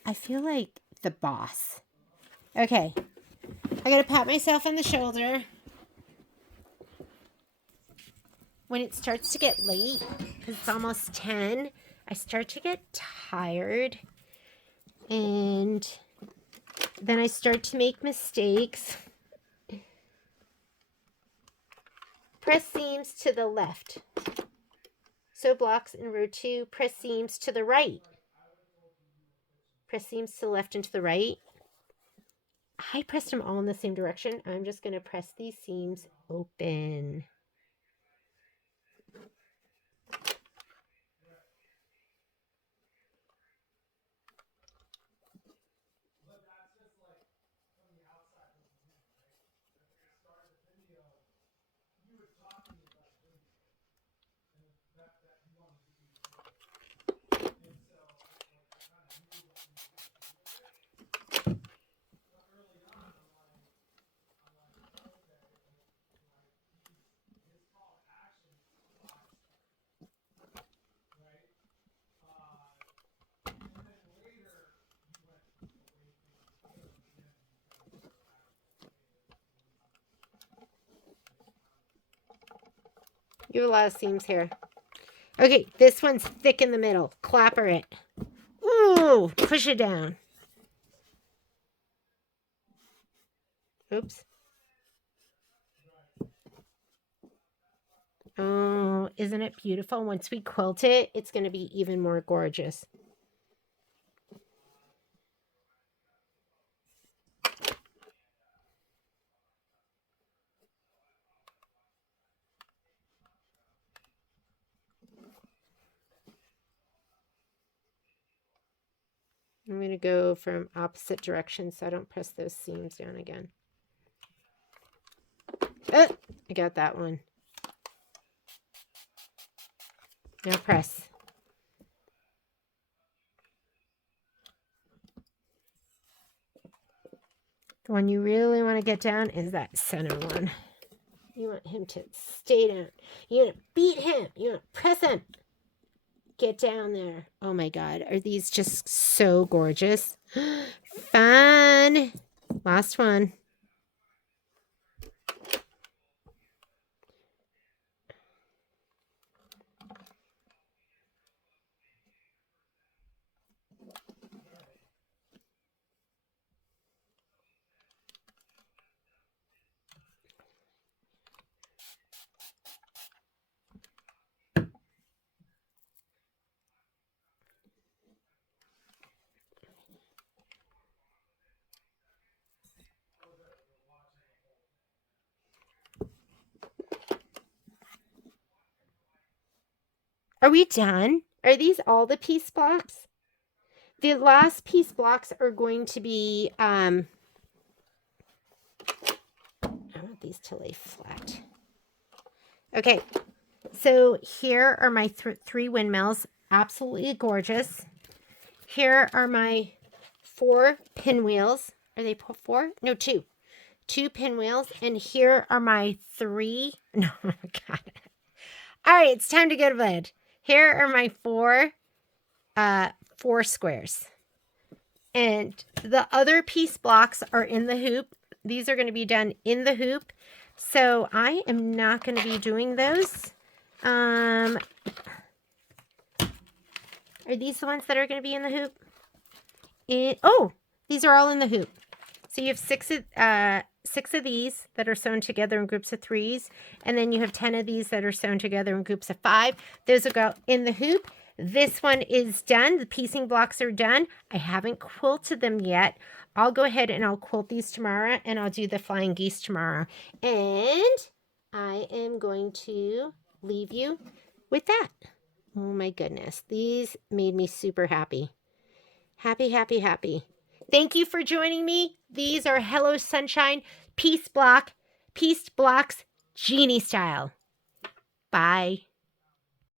I feel like the boss. Okay. I gotta pat myself on the shoulder. When it starts to get late, because it's almost 10, I start to get tired. And then I start to make mistakes. press seams to the left. Sew blocks in row 2, press seams to the right. Press seams to the left and to the right. I pressed them all in the same direction. I'm just going to press these seams open. You have a lot of seams here. Okay, this one's thick in the middle. Clapper it. Ooh, push it down. Oops. Oh, isn't it beautiful? Once we quilt it, it's going to be even more gorgeous. I'm going to go from opposite direction so I don't press those seams down again. Oh, I got that one. Now press. The one you really want to get down is that center one. You want him to stay down. You want to beat him. You want to press him. Get down there. Oh my God. Are these just so gorgeous? Fun. Last one. Are we done? Are these all the piece blocks? The last piece blocks are going to be, I want these to lay flat. Okay, so here are my 3 windmills. Absolutely gorgeous. Here are my 4 pinwheels. Are they 4? No, 2. 2 pinwheels. And here are my 3. No, God. All right, it's time to go to bed. Here are my 4 squares. And the other piece blocks are in the hoop. These are going to be done in the hoop. So I am not going to be doing those. Are these the ones that are going to be in the hoop? Oh, these are all in the hoop. So you have 6 of these that are sewn together in groups of 3s. And then you have 10 of these that are sewn together in groups of 5. Those will go in the hoop. This one is done. The piecing blocks are done. I haven't quilted them yet. I'll go ahead and I'll quilt these tomorrow, and I'll do the flying geese tomorrow. And I am going to leave you with that. Oh my goodness. These made me super happy. Happy, happy, happy. Thank you for joining me. These are Hello Sunshine pieced blocks, Jeanne style. Bye.